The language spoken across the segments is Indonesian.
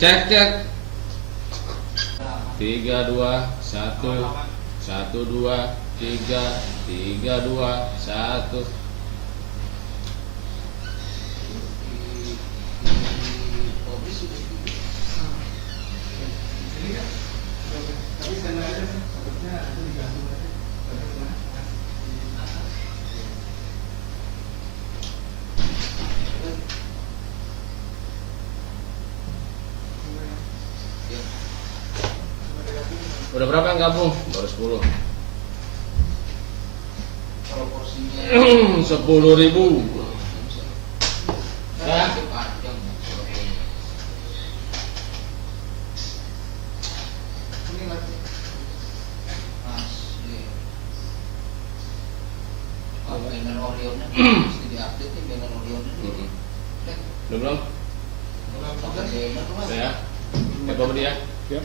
Cek cek. 3 2 1 1 2 3 3 2 1. Udah berapa yang gabung? Baru 10. Kalau porsinya 10.000. Ya. banner Orionnya mesti diupdate nih, banner Orionnya. Udah belum? Ya. Apa dia? Ya.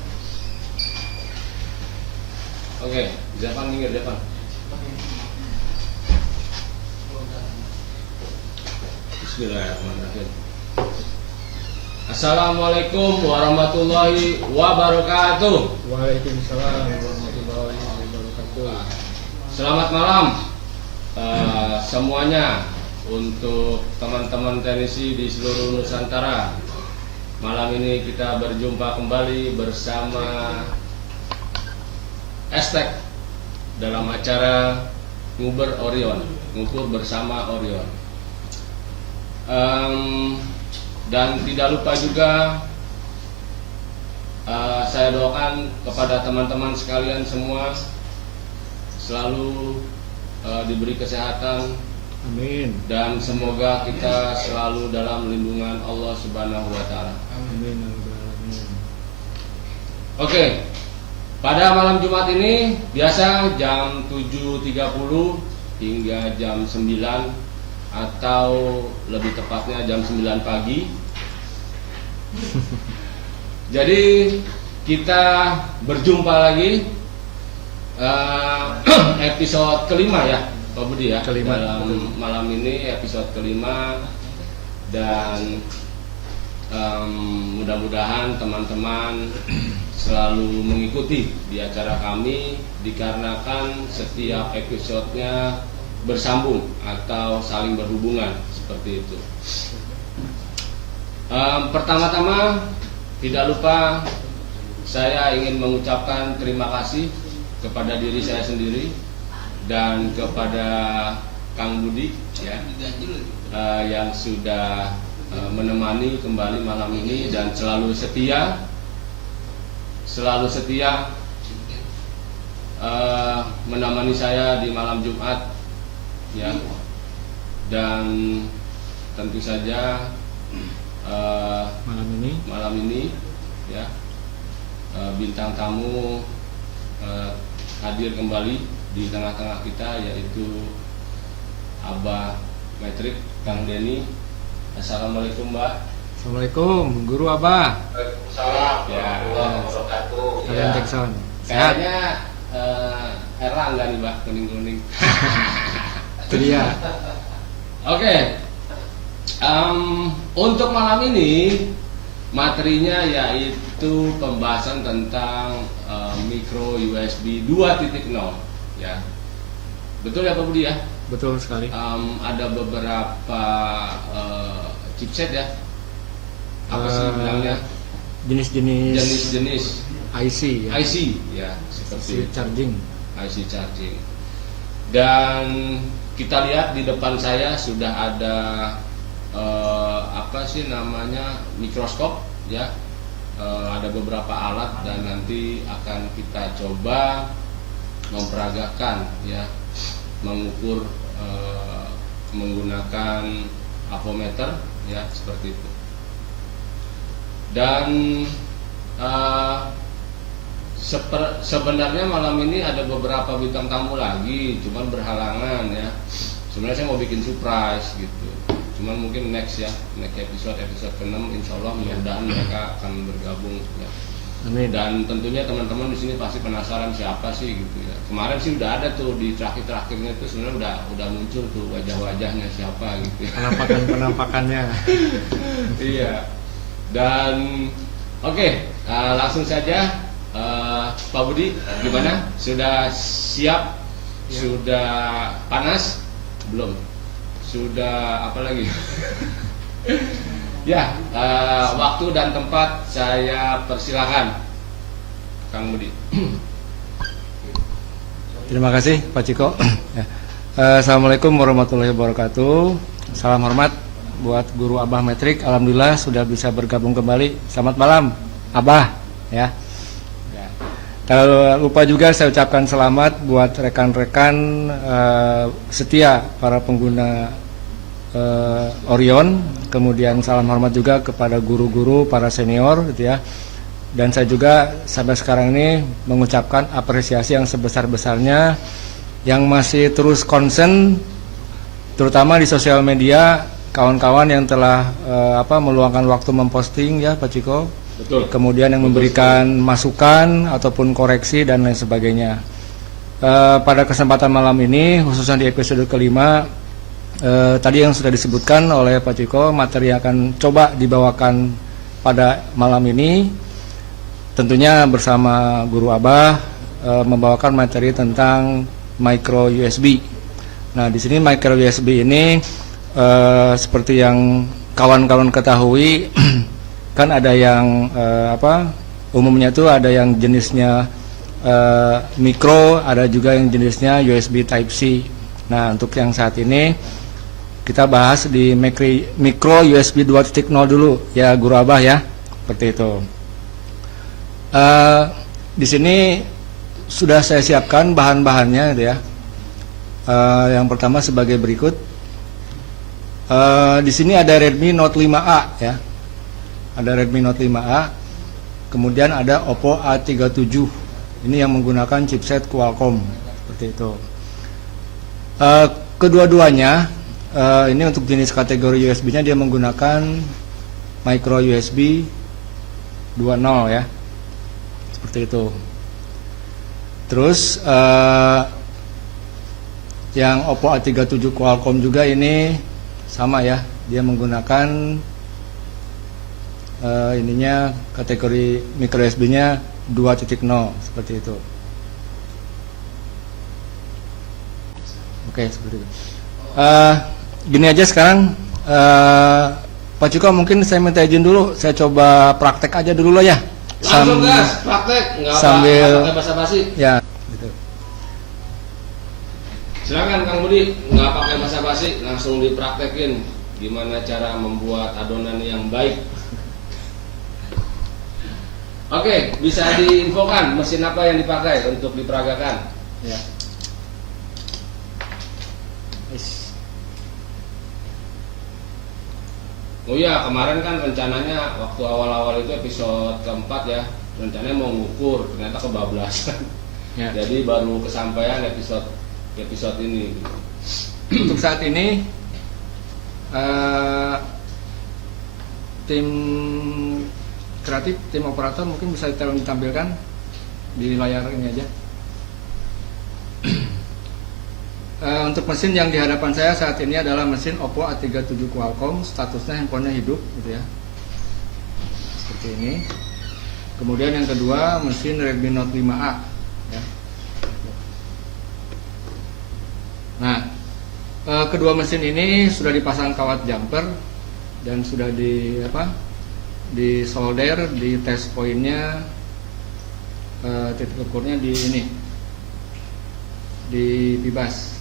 Oke, Japan minggir Japan. Bismillahirrahmanirrahim. Assalamualaikum warahmatullahi wabarakatuh. Waalaikumsalam warahmatullahi wabarakatuh. Selamat malam semuanya untuk teman-teman teknisi di seluruh Nusantara. Malam ini kita berjumpa kembali bersama Estek dalam acara Nguber Orion, ngukur bersama Orion. Dan tidak lupa juga saya doakan kepada teman-teman sekalian semua selalu diberi kesehatan. Amin. Dan semoga kita selalu dalam lindungan Allah Subhanahu wa Ta'ala. Amin. Oke, pada malam Jumat ini biasa jam 7.30 hingga jam 9 atau lebih tepatnya jam 9 pagi. Jadi kita berjumpa lagi episode kelima ya Pak Budi ya, kelima. Dalam malam ini episode kelima. Dan mudah-mudahan teman-teman selalu mengikuti di acara kami, dikarenakan setiap episodenya bersambung atau saling berhubungan seperti itu. Pertama-tama tidak lupa saya ingin mengucapkan terima kasih kepada diri saya sendiri dan kepada Kang Budi ya, yang sudah menemani kembali malam ini dan selalu setia menemani saya di malam Jumat ya. Dan tentu saja malam ini ya, bintang tamu hadir kembali di tengah-tengah kita, yaitu Abah Metrik Kang Denny. Assalamualaikum Mbak. Assalamualaikum Guru Abah. Waalaikumsalam warahmatullahi wabarakatuh. Kalian Jackson. Kayaknya Erlangga nih Mbak, kuning-kuning. Itu dia. Oke. Untuk malam ini materinya yaitu pembahasan tentang micro USB 2.0 ya. Betul ya Pak Budi ya? Betul sekali. Ada beberapa chipset ya. Apa sih bilangnya? Jenis-jenis IC ya. IC ya, seperti IC charging. IC charging. Dan kita lihat di depan saya sudah ada apa sih namanya, mikroskop ya. Ada beberapa alat dan nanti akan kita coba memperagakan ya, mengukur menggunakan avometer ya, seperti itu. Dan sebenarnya malam ini ada beberapa bintang tamu lagi, cuman berhalangan ya. Sebenarnya saya mau bikin surprise gitu, cuman mungkin next episode ke-6 insya Allah mudah-mudahan mereka akan bergabung ya. Amin. Dan tentunya teman-teman di sini pasti penasaran siapa sih gitu ya. Kemarin sih udah ada tuh di terakhir-terakhirnya itu sebenarnya udah muncul tuh wajah-wajahnya siapa gitu ya. Penampakannya. Iya. Dan Oke, langsung saja Pak Budi, gimana? Sudah siap? Ya. Sudah panas? Belum? Sudah apa lagi? Ya, waktu dan tempat saya persilakan, Kang Budi. Terima kasih Pak Ciko. Ya. Assalamualaikum warahmatullahi wabarakatuh. Salam hormat buat Guru Abah Metrik. Alhamdulillah sudah bisa bergabung kembali. Selamat malam Abah. Ya. Kalau lupa juga saya ucapkan selamat buat rekan-rekan setia para pengguna Orion. Kemudian salam hormat juga kepada guru-guru, para senior, gitu ya. Dan saya juga sampai sekarang ini mengucapkan apresiasi yang sebesar-besarnya yang masih terus concern, terutama di sosial media, kawan-kawan yang telah meluangkan waktu memposting ya Pak Ciko. Betul. Kemudian yang memberikan masukan ataupun koreksi dan lain sebagainya. Pada kesempatan malam ini, khususnya di episode kelima, tadi yang sudah disebutkan oleh Pak Ciko, materi yang akan coba dibawakan pada malam ini, tentunya bersama Guru Abah, membawakan materi tentang micro USB. Nah, di sini micro USB ini seperti yang kawan-kawan ketahui, kan ada yang umumnya tuh ada yang jenisnya mikro, ada juga yang jenisnya USB Type C. Nah, untuk yang saat ini kita bahas di micro USB 2.0 dulu ya Guru Abah ya, seperti itu. Di sini sudah saya siapkan bahan-bahannya gitu ya. Yang pertama sebagai berikut. Di sini ada Redmi Note 5A ya. Ada Redmi Note 5A. Kemudian ada Oppo A37. Ini yang menggunakan chipset Qualcomm seperti itu. Kedua-duanya ini untuk jenis kategori USB-nya dia menggunakan micro USB 2.0 ya. Seperti itu. Terus yang Oppo A37 Qualcomm juga ini sama ya, dia menggunakan ininya kategori micro USB-nya 2.0 seperti itu. Oke, seperti itu. Gini aja sekarang, Pak Ciko mungkin saya minta izin dulu, saya coba praktek aja dulu lah ya. Langsung gas, praktek, nggak sambil pakai basa-basi. Ya, gitu. Silakan Kang Budi, nggak pakai basa-basi, langsung dipraktekin gimana cara membuat adonan yang baik. Oke, bisa diinfokan mesin apa yang dipakai untuk diperagakan? Ya. Oh iya, kemarin kan rencananya waktu awal-awal itu episode keempat ya, rencananya mau ngukur, ternyata kebablasan. Ya. Jadi baru kesampaian episode ini. Untuk saat ini tim kreatif, tim operator mungkin bisa ditampilkan di layar ini aja. Untuk mesin yang di hadapan saya saat ini adalah mesin Oppo A37 Qualcomm, statusnya handphonenya hidup gitu ya, seperti ini. Kemudian yang kedua mesin Redmi Note 5A ya. Nah, kedua mesin ini sudah dipasang kawat jumper dan sudah di solder di test pointnya, titik ukurnya di ini, di bibas.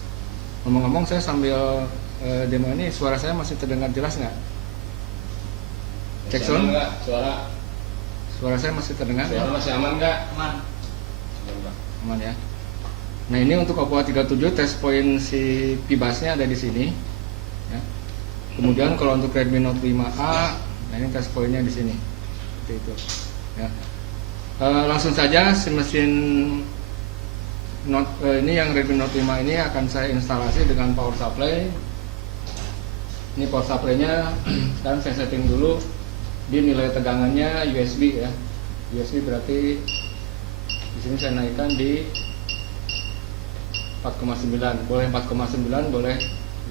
Ngomong-ngomong saya sambil demo ini, suara saya masih terdengar jelas nggak? Cek sound. Suara saya masih terdengar? Suara masih aman nggak? Aman. Aman ya. Nah, ini untuk Oppo A37 test point si pibasnya ada di sini. Ya. Kemudian kalau untuk Redmi Note 5A, nah ini test pointnya di sini. Seperti itu. Ya. Langsung saja si mesin ini yang Redmi Note 5 ini akan saya instalasi dengan power supply. Ini power supply-nya sekarang saya setting dulu di nilai tegangannya USB ya. USB berarti di sini saya naikkan di 4,9. Boleh 4,9, boleh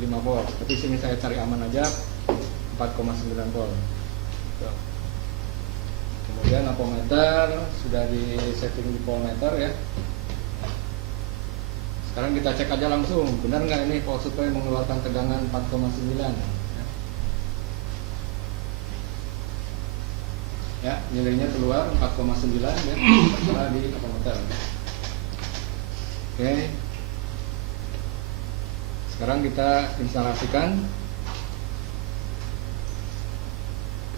5 volt. Tapi sini saya cari aman aja 4,9 volt. Oke. Kemudian ampometer sudah di setting di voltmeter ya. Sekarang kita cek aja langsung, benar nggak ini power supply mengeluarkan tegangan 4,9 ya, nilainya keluar 4,9 ya, setelah di ampometer. Oke, sekarang kita instalasikan.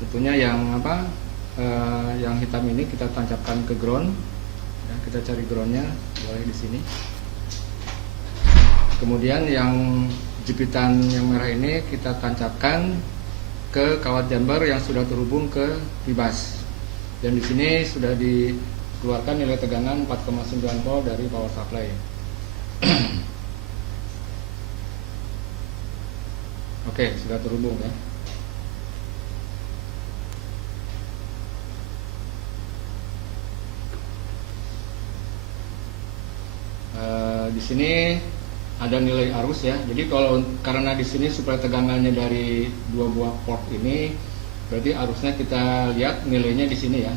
Tentunya yang yang hitam ini kita tancapkan ke ground ya, kita cari groundnya boleh di sini. Kemudian yang jepitan yang merah ini kita tancapkan ke kawat jumper yang sudah terhubung ke fibas. Dan di sini sudah dikeluarkan nilai tegangan 4,9 volt dari power supply. Oke, sudah terhubung ya. Di sini ada nilai arus ya. Jadi kalau karena di sini supaya tegangannya dari dua buah port ini, berarti arusnya kita lihat nilainya di sini ya.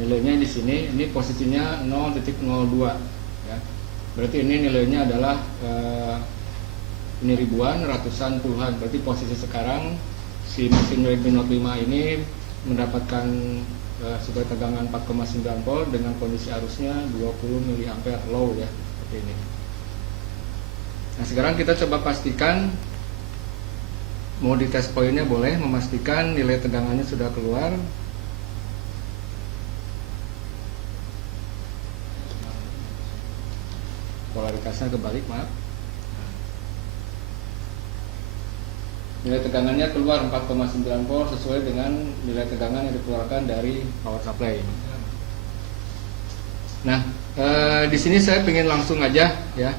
Nilainya di sini, ini posisinya 0,02 ya. Berarti ini nilainya adalah ini ribuan, ratusan, puluhan. Berarti posisi sekarang si mesin Redmi Note 5 ini mendapatkan supaya tegangan 4,9 volt dengan kondisi arusnya 20 mA low ya, seperti ini. Nah, sekarang kita coba pastikan, mau di test pointnya boleh, memastikan nilai tegangannya sudah keluar. Polaritasnya kebalik, maaf. Nilai tegangannya keluar 4,9 volt sesuai dengan nilai tegangan yang dikeluarkan dari power supply. Nah, di sini saya ingin langsung aja ya,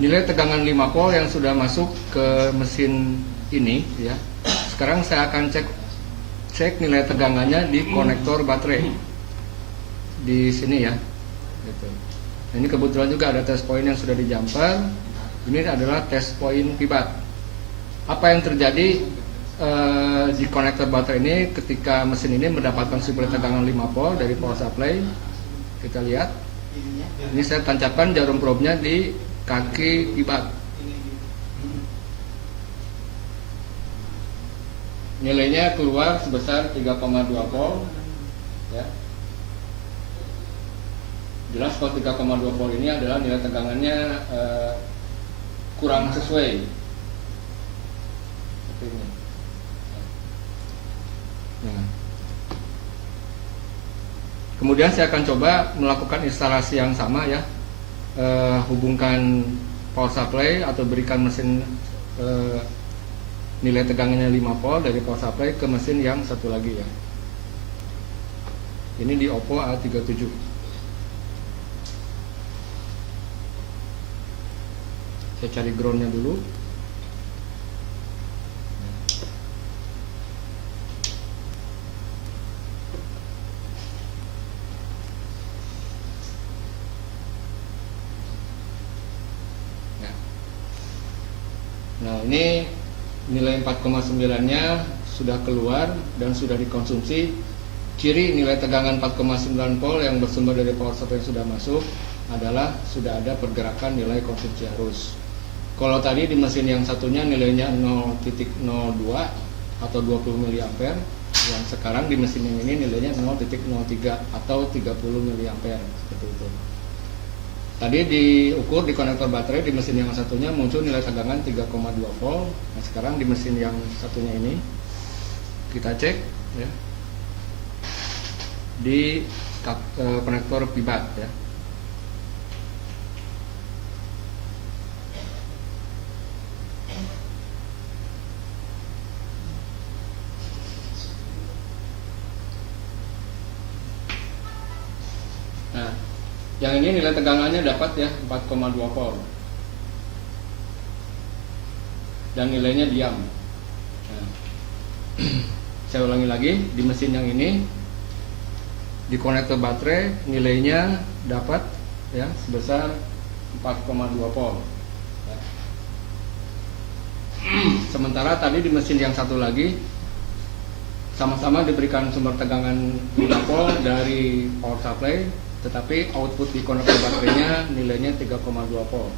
nilai tegangan 5 volt yang sudah masuk ke mesin ini ya. Sekarang saya akan cek nilai tegangannya di konektor baterai di sini ya. Gitu. Nah, ini kebetulan juga ada test point yang sudah di jumper. Ini adalah test point pibat. Apa yang terjadi di konektor baterai ini ketika mesin ini mendapatkan suplai tegangan 5 volt dari power supply? Kita lihat. Ini saya tancapkan jarum probe-nya di kaki pibat. Nilainya keluar sebesar 3,2 volt. Ya. Jelas kalau 3,2 volt ini adalah nilai tegangannya kurang sesuai. Seperti ini. Nah. Kemudian saya akan coba melakukan instalasi yang sama ya, hubungkan power supply atau berikan mesin nilai tegangannya 5 volt dari power supply ke mesin yang satu lagi ya. Ini di Oppo A37. Saya cari groundnya dulu. Nah, ini nilai 4,9-nya sudah keluar dan sudah dikonsumsi. Ciri nilai tegangan 4,9 volt yang bersumber dari power supply yang sudah masuk adalah sudah ada pergerakan nilai konsumsi arus. Kalau tadi di mesin yang satunya nilainya 0,02 atau 20 mA, yang sekarang di mesin yang ini nilainya 0,03 atau 30 mA, seperti itu. Tadi diukur di konektor baterai di mesin yang satunya muncul nilai tegangan 3,2 volt. Nah, sekarang di mesin yang satunya ini kita cek ya, di konektor pibat ya. Nah, yang ini nilai tegangannya dapat ya 4,2 volt dan nilainya diam. Nah, saya ulangi lagi, di mesin yang ini di konektor baterai nilainya dapat ya sebesar 4,2 volt ya. Sementara tadi di mesin yang satu lagi sama-sama diberikan sumber tegangan 5 volt dari power supply, tetapi output di konektor baterainya nilainya 3,2 volt.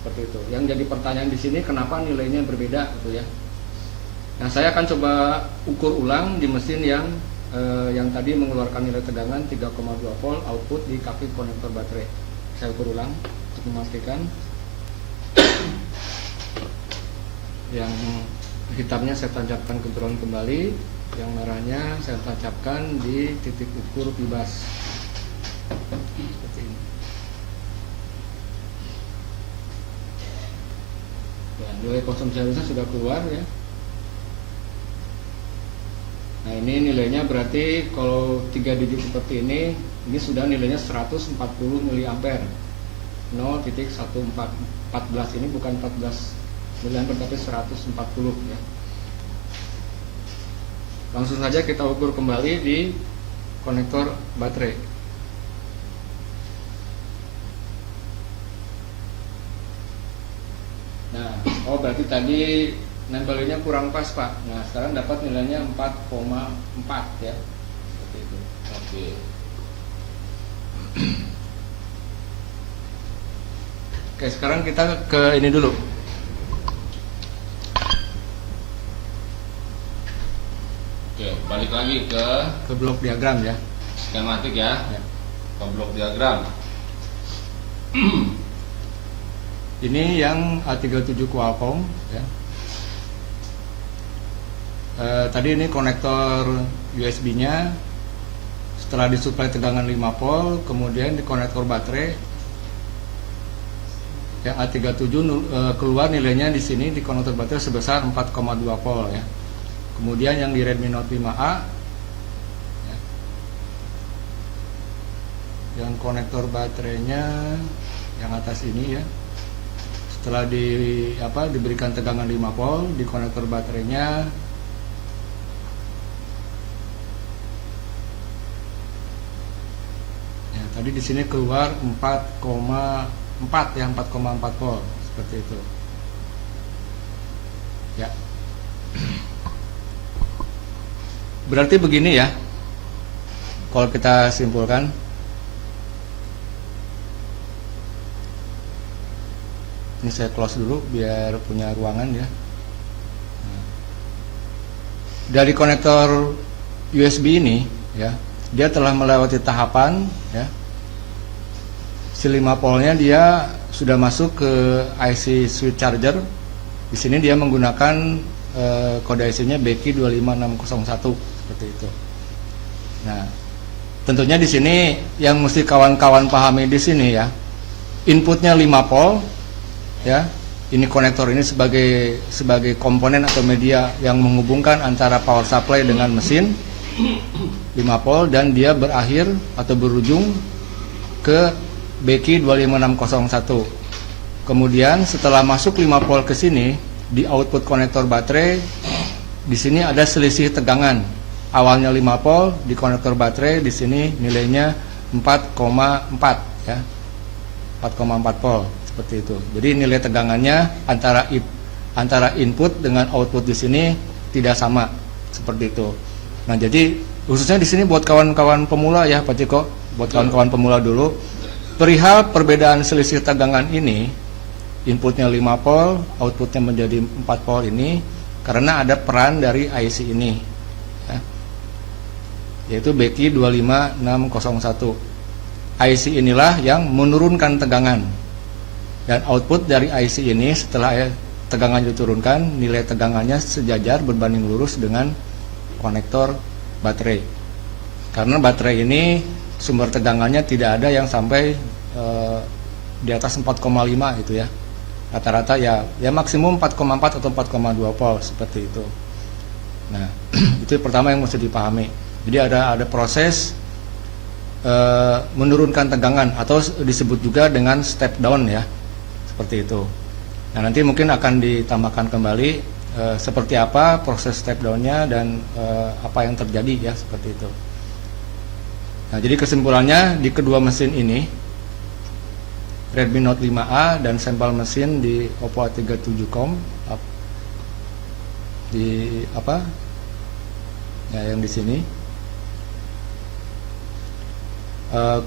Seperti itu. Yang jadi pertanyaan di sini kenapa nilainya berbeda gitu ya. Nah, saya akan coba ukur ulang di mesin yang tadi mengeluarkan nilai tegangan 3,2 volt output di kaki konektor baterai. Saya ukur ulang untuk memastikan. Yang hitamnya saya tancapkan ke ground kembali, yang merahnya saya tancapkan di titik ukur pibas. Seperti ini. Ya, nilai konsumsi harusnya sudah keluar ya. Nah, ini nilainya berarti kalau 3 digit seperti ini sudah nilainya 140 mA. 0.14 ini bukan 14 mA tapi 140 ya. Langsung saja kita ukur kembali di konektor baterai. Nah, berarti tadi nempelinnya kurang pas Pak. Nah, sekarang dapat nilainya 4,4 ya. Seperti itu. Oke. Oke, sekarang kita ke ini dulu. Oke, balik lagi ke Blok diagram ya. skematik ya. Ya. Ke blok diagram. Ini yang A37 Qualcomm ya. Tadi ini konektor USB-nya setelah disuplai tegangan 5 volt, kemudian di konektor baterai yang A37 keluar nilainya di sini di konektor baterai sebesar 4,2 volt ya. Kemudian yang di Redmi Note 5A ya, yang konektor baterainya yang atas ini ya, setelah diberikan tegangan 5 volt di konektor baterainya ya, tadi di sini keluar 4,4 ya, 4,4 volt seperti itu ya. Berarti begini ya, kalau kita simpulkan, ini saya close dulu biar punya ruangan ya. Dari konektor USB ini ya, dia telah melewati tahapan ya. Si 5 voltnya dia sudah masuk ke IC switch charger. Di sini dia menggunakan kode IC-nya BQ 25601 seperti itu. Nah, tentunya di sini yang mesti kawan-kawan pahami di sini ya, inputnya 5 volt ya. Ini konektor ini sebagai komponen atau media yang menghubungkan antara power supply dengan mesin 5 volt, dan dia berakhir atau berujung ke BQ 25601. Kemudian setelah masuk 5 volt ke sini, di output konektor baterai di sini ada selisih tegangan. Awalnya 5 volt di konektor baterai, di sini nilainya 4,4 ya. 4,4 volt seperti itu. Jadi nilai tegangannya antara input dengan output di sini tidak sama seperti itu. Nah, jadi khususnya di sini buat kawan-kawan pemula ya Pak Ciko, buat kawan-kawan pemula dulu, perihal perbedaan selisih tegangan ini, inputnya 5 volt, outputnya menjadi 4 volt ini, karena ada peran dari IC ini ya, yaitu BQ 25601. IC inilah yang menurunkan tegangan, dan output dari IC ini setelah tegangan diturunkan, nilai tegangannya sejajar berbanding lurus dengan konektor baterai. Karena baterai ini sumber tegangannya tidak ada yang sampai di atas 4,5 gitu ya. Rata-rata ya maksimum 4,4 atau 4,2 volt seperti itu. Nah, itu pertama yang mesti dipahami. Jadi ada proses menurunkan tegangan atau disebut juga dengan step down ya, seperti itu. Nah, nanti mungkin akan ditambahkan kembali seperti apa proses step downnya dan apa yang terjadi ya, seperti itu. Nah, jadi kesimpulannya di kedua mesin ini, Redmi Note 5A dan sampel mesin di Oppo A37 Com Ya, yang di sini.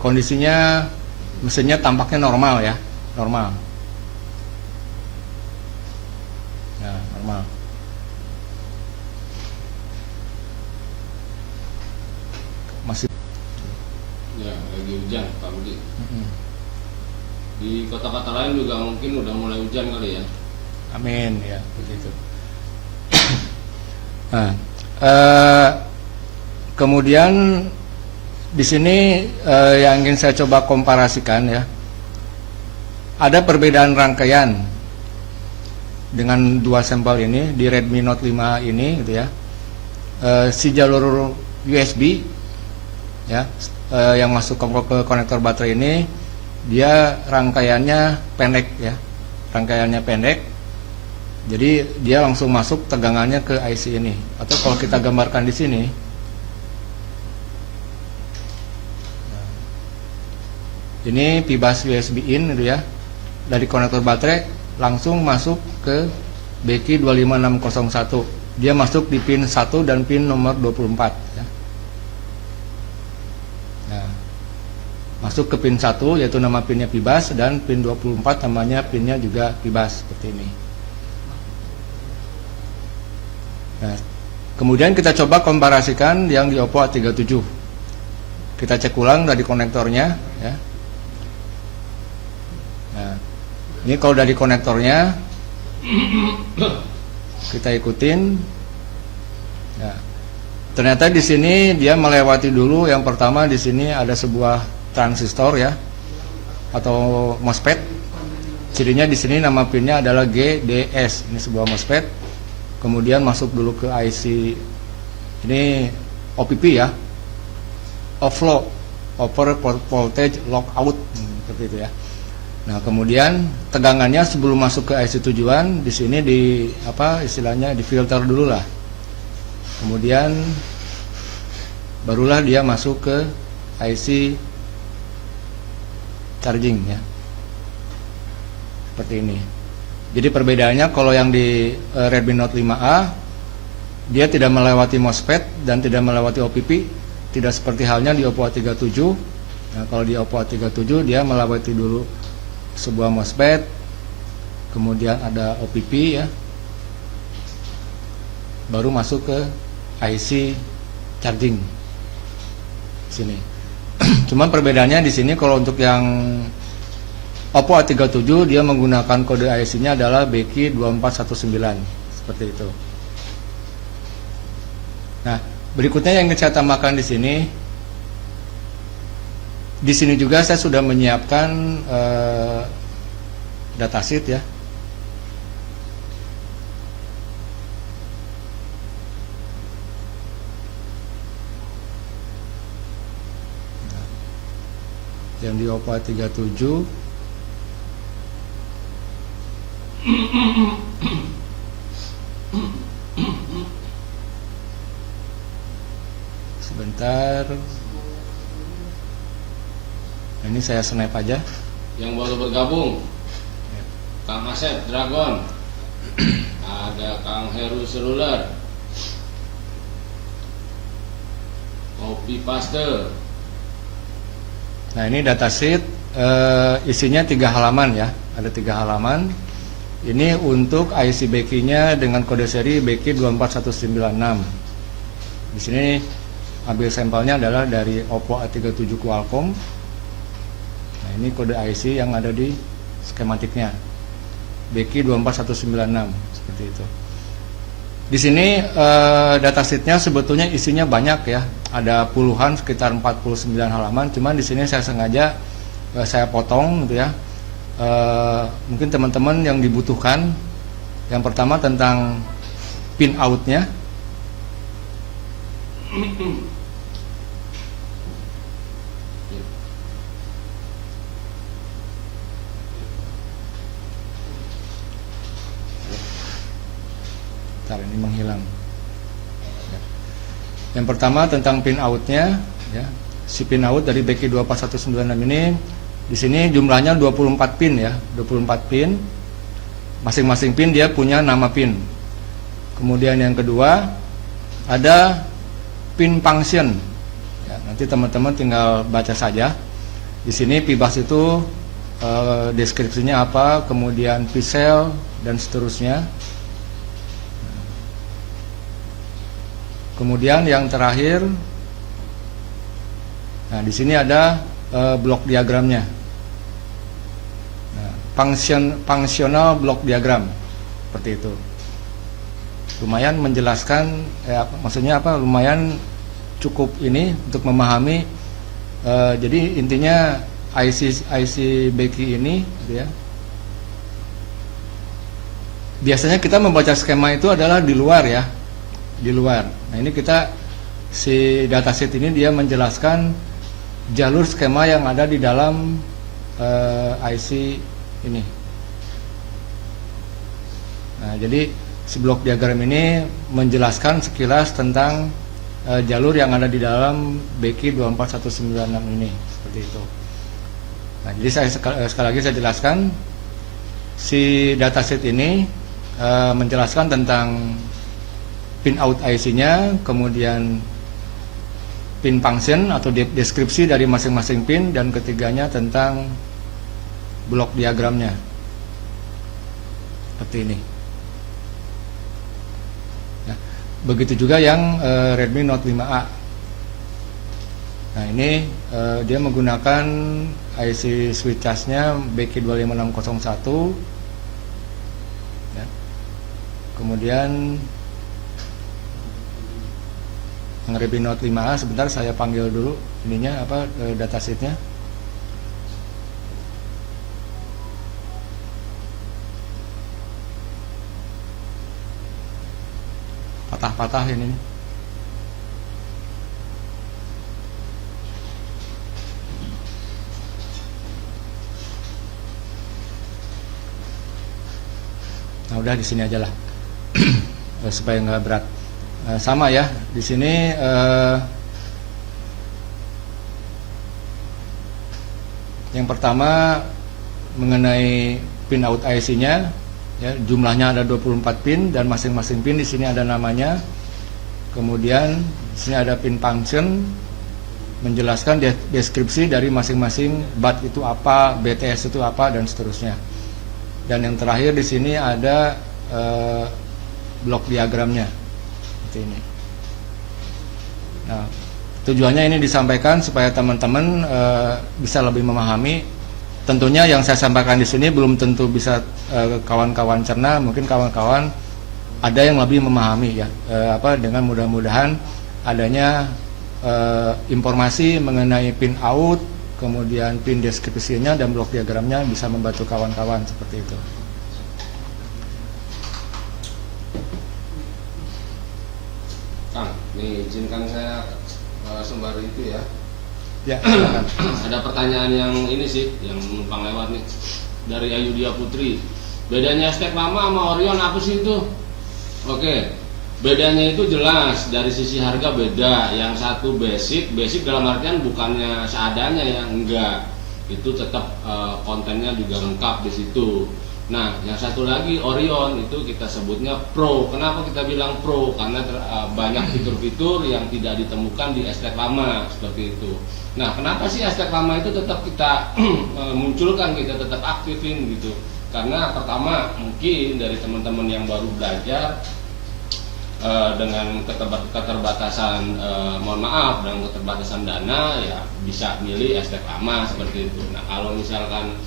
Kondisinya mesinnya tampaknya normal ya, normal. Ya, normal. Masih. Ya, lagi hujan Pak Budi. Di kota-kota lain juga mungkin udah mulai hujan kali ya. Amin ya, begitu. Nah, kemudian di sini yang ingin saya coba komparasikan ya, ada perbedaan rangkaian dengan dua sampel ini di Redmi Note 5 ini, gitu ya. Si jalur USB ya, yang masuk ke konektor baterai ini, dia rangkaiannya pendek ya, rangkaiannya pendek. Jadi dia langsung masuk tegangannya ke IC ini. Atau kalau kita gambarkan di sini, ini pibas USB in gitu ya, dari konektor baterai langsung masuk ke BQ 25601. Dia masuk di pin 1 dan pin nomor 24 ya. Nah, masuk ke pin 1 yaitu nama pinnya pibas, dan pin 24 namanya pinnya juga pibas, seperti ini. Nah, kemudian kita coba komparasikan yang di Oppo A37. Kita cek ulang dari konektornya ya. Nah, ini kalau dari konektornya kita ikutin. Nah, ternyata di sini dia melewati dulu yang pertama, di sini ada sebuah transistor ya, atau MOSFET. Cirinya di sini nama pinnya adalah GDS. Ini sebuah MOSFET. Kemudian masuk dulu ke IC ini OPP ya, offload, over voltage lockout, seperti itu ya. Nah, kemudian tegangannya sebelum masuk ke IC tujuan di sini di apa istilahnya di filter dulu lah. Kemudian barulah dia masuk ke IC charging ya. Seperti ini. Jadi perbedaannya kalau yang di Redmi Note 5A dia tidak melewati MOSFET dan tidak melewati OPP, tidak seperti halnya di Oppo A37. Nah, kalau di Oppo A37 dia melewati dulu sebuah MOSFET, kemudian ada OPP ya, baru masuk ke IC charging sini. Cuman perbedaannya di sini kalau untuk yang Oppo A37 dia menggunakan kode IC-nya adalah BQ2419, seperti itu. Nah, berikutnya yang saya tambahkan di sini. Di sini juga saya sudah menyiapkan datasheet ya. Yang di Oppo A37 sebentar. Nah, ini saya snap aja. Yang baru bergabung, Kang Asep Dragon, ada Kang Heru Seluler, Kopi Paste. Nah, ini datasheet isinya 3 halaman ya, ada 3 halaman. Ini untuk IC BQ-nya dengan kode seri BQ24196. Di sini ambil sampelnya adalah dari Oppo A37 Qualcomm. Nah, ini kode IC yang ada di skematiknya BQ24196, seperti itu. Di sini datasheetnya sebetulnya isinya banyak ya, ada puluhan, sekitar 49 halaman. Cuman di sini saya sengaja saya potong gitu ya. Mungkin teman-teman yang dibutuhkan, yang pertama tentang pin outnya. Bentar, ini menghilang. Yang pertama tentang pin outnya, ya. Si pin out dari BQ24196 ini, di sini jumlahnya 24 pin ya, 24 pin. Masing-masing pin dia punya nama pin. Kemudian yang kedua ada pin function. Ya, nanti teman-teman tinggal baca saja. Di sini PBUS itu deskripsinya apa, kemudian pixel dan seterusnya. Kemudian yang terakhir, nah di sini ada blok diagramnya. Nah, functional block diagram seperti itu. Lumayan menjelaskan, maksudnya apa? Lumayan cukup ini untuk memahami. Jadi intinya IC Becky ini, gitu ya. Biasanya kita membaca skema itu adalah di luar ya, di luar. Nah ini kita si dataset ini dia menjelaskan jalur skema yang ada di dalam IC ini. Nah jadi si blok diagram ini menjelaskan sekilas tentang jalur yang ada di dalam Becky 24196 ini, seperti itu. Nah, jadi saya sekali lagi saya jelaskan, si dataset ini menjelaskan tentang pin out IC-nya, kemudian pin function atau deskripsi dari masing-masing pin, dan ketiganya tentang blok diagramnya, seperti ini. Nah, begitu juga yang Redmi Note 5A. Nah ini dia menggunakan IC switch charge-nya BK25601 ya. Kemudian yang Redmi Note 5A, sebentar saya panggil dulu ininya apa, datasheetnya. Patah-patah ini. Nah udah di sini aja lah supaya nggak berat. Sama ya di sini yang pertama mengenai pin out IC-nya ya, jumlahnya ada 24 pin dan masing-masing pin di sini ada namanya. Kemudian di sini ada pin function menjelaskan deskripsi dari masing-masing BAT itu apa, BTS itu apa, dan seterusnya. Dan yang terakhir di sini ada blok diagramnya seperti ini. Nah, tujuannya ini disampaikan supaya teman-teman bisa lebih memahami. Tentunya yang saya sampaikan di sini belum tentu bisa kawan-kawan cerna, mungkin kawan-kawan ada yang lebih memahami ya. Dengan mudah-mudahan adanya informasi mengenai pin out, kemudian pin deskripsinya dan blok diagramnya bisa membantu kawan-kawan seperti itu. Kang, nih izinkan saya sembari itu ya. Ya, ada pertanyaan yang ini sih, yang numpang lewat nih dari Ayudia Putri. Bedanya Aztec lama sama Orion apa sih itu? Oke. Bedanya itu jelas dari sisi harga beda. Yang satu basic dalam artian bukannya seadanya ya, enggak. Itu tetap kontennya juga lengkap di situ. Nah, yang satu lagi Orion itu kita sebutnya Pro. Kenapa kita bilang Pro? Karena banyak fitur-fitur yang tidak ditemukan di Aztec lama seperti itu. Nah, kenapa sih Aztec lama itu tetap kita munculkan, kita tetap aktifin gitu? Karena pertama mungkin dari teman-teman yang baru belajar dengan keterbatasan mohon maaf, dengan keterbatasan dana ya bisa milih Aztec lama seperti itu. Nah kalau misalkan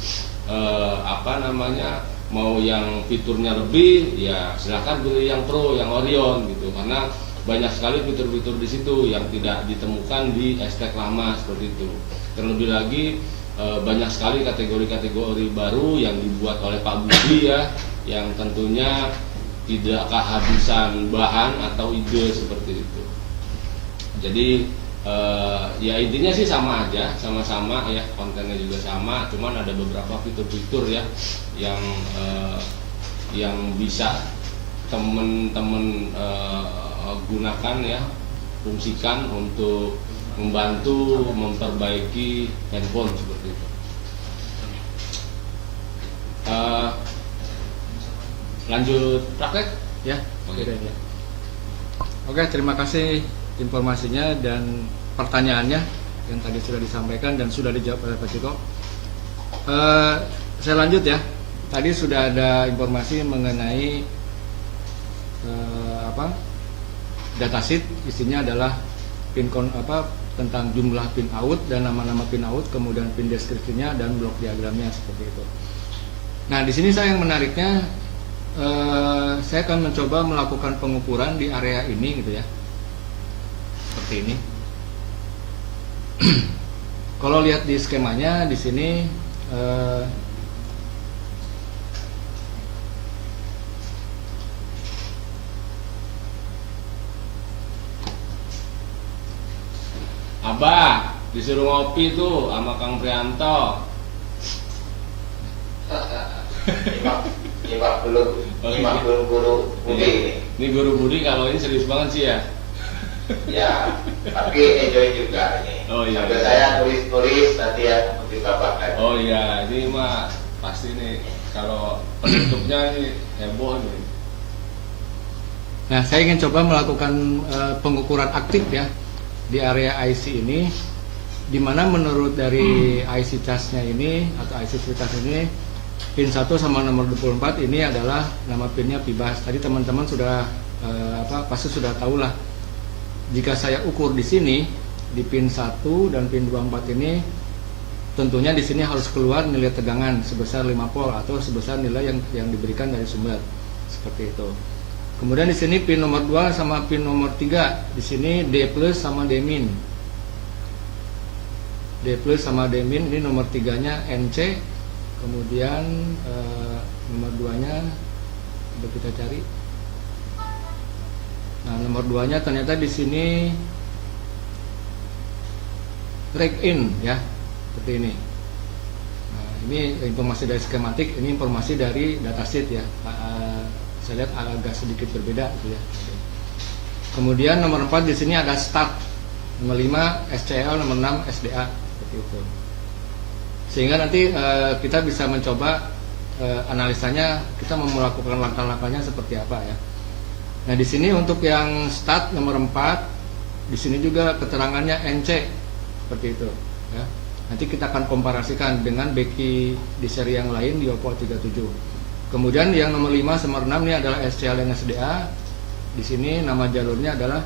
mau yang fiturnya lebih ya silahkan pilih yang Pro, yang Orion gitu, karena banyak sekali fitur-fitur di situ yang tidak ditemukan di Aztec lama seperti itu. Terlebih lagi banyak sekali kategori-kategori baru yang dibuat oleh Pak Budi ya, yang tentunya tidak kehabisan bahan atau ide seperti itu. Jadi ya intinya sih sama aja, sama-sama ya, kontennya juga sama, cuman ada beberapa fitur-fitur ya yang bisa temen-temen gunakan ya, fungsikan untuk membantu memperbaiki handphone seperti itu. Lanjut praktek Ya, Oke, terima kasih informasinya dan pertanyaannya yang tadi sudah disampaikan dan sudah dijawab oleh Pak Ciko. Saya lanjut ya. Tadi sudah ada informasi mengenai datasheet, isinya adalah tentang jumlah pin out dan nama-nama pin out, kemudian pin deskripsinya dan blok diagramnya seperti itu. Nah, di sini saya yang menariknya, saya akan mencoba melakukan pengukuran di area ini gitu ya, seperti ini. Kalau lihat di skemanya di sini, Abah disuruh ngopi tuh sama Kang Prianto. Nyimak belum guru Budi ini. Ini Guru Budi kalau ini serius banget sih ya. Ya, tapi enjoy juga ini. Oh, iya. Sambil saya tulis nanti ya untuk bapak kan. Oh iya, ini mah pasti nih kalau penutupnya ini heboh nih. nah saya ingin coba melakukan pengukuran aktif ya di area IC ini, di mana menurut dari IC charge-nya ini atau IC switch ini, pin 1 sama nomor 24 ini adalah nama pinnya PIBAS. Tadi teman-teman sudah pasti sudah tahu lah. Jika saya ukur di sini di pin 1 dan pin 24 ini, tentunya di sini harus keluar nilai tegangan sebesar 5 volt atau sebesar nilai yang diberikan dari sumber seperti itu. Kemudian di sini pin nomor 2 sama pin nomor 3, di sini D plus sama D min. D plus sama D min, ini nomor 3-nya NC. Kemudian nomor 2-nya coba kita cari. Nah, nomor 2-nya ternyata di sini reg in ya, seperti ini. Nah, ini informasi dari skematik, ini informasi dari datasheet ya. Saya lihat agak sedikit berbeda gitu ya. Kemudian nomor 4 di sini ada start, nomor 5 SCL, nomor 6 SDA seperti itu. Sehingga nanti kita bisa mencoba analisanya, kita mau melakukan langkah-langkahnya seperti apa ya. Nah, di sini untuk yang start nomor 4, di sini juga keterangannya NC seperti itu ya. Nanti kita akan komparasikan dengan beki di seri yang lain di Oppo 37. Kemudian yang nomor 5 sama 6 ini adalah SCL dan SDA. Di sini nama jalurnya adalah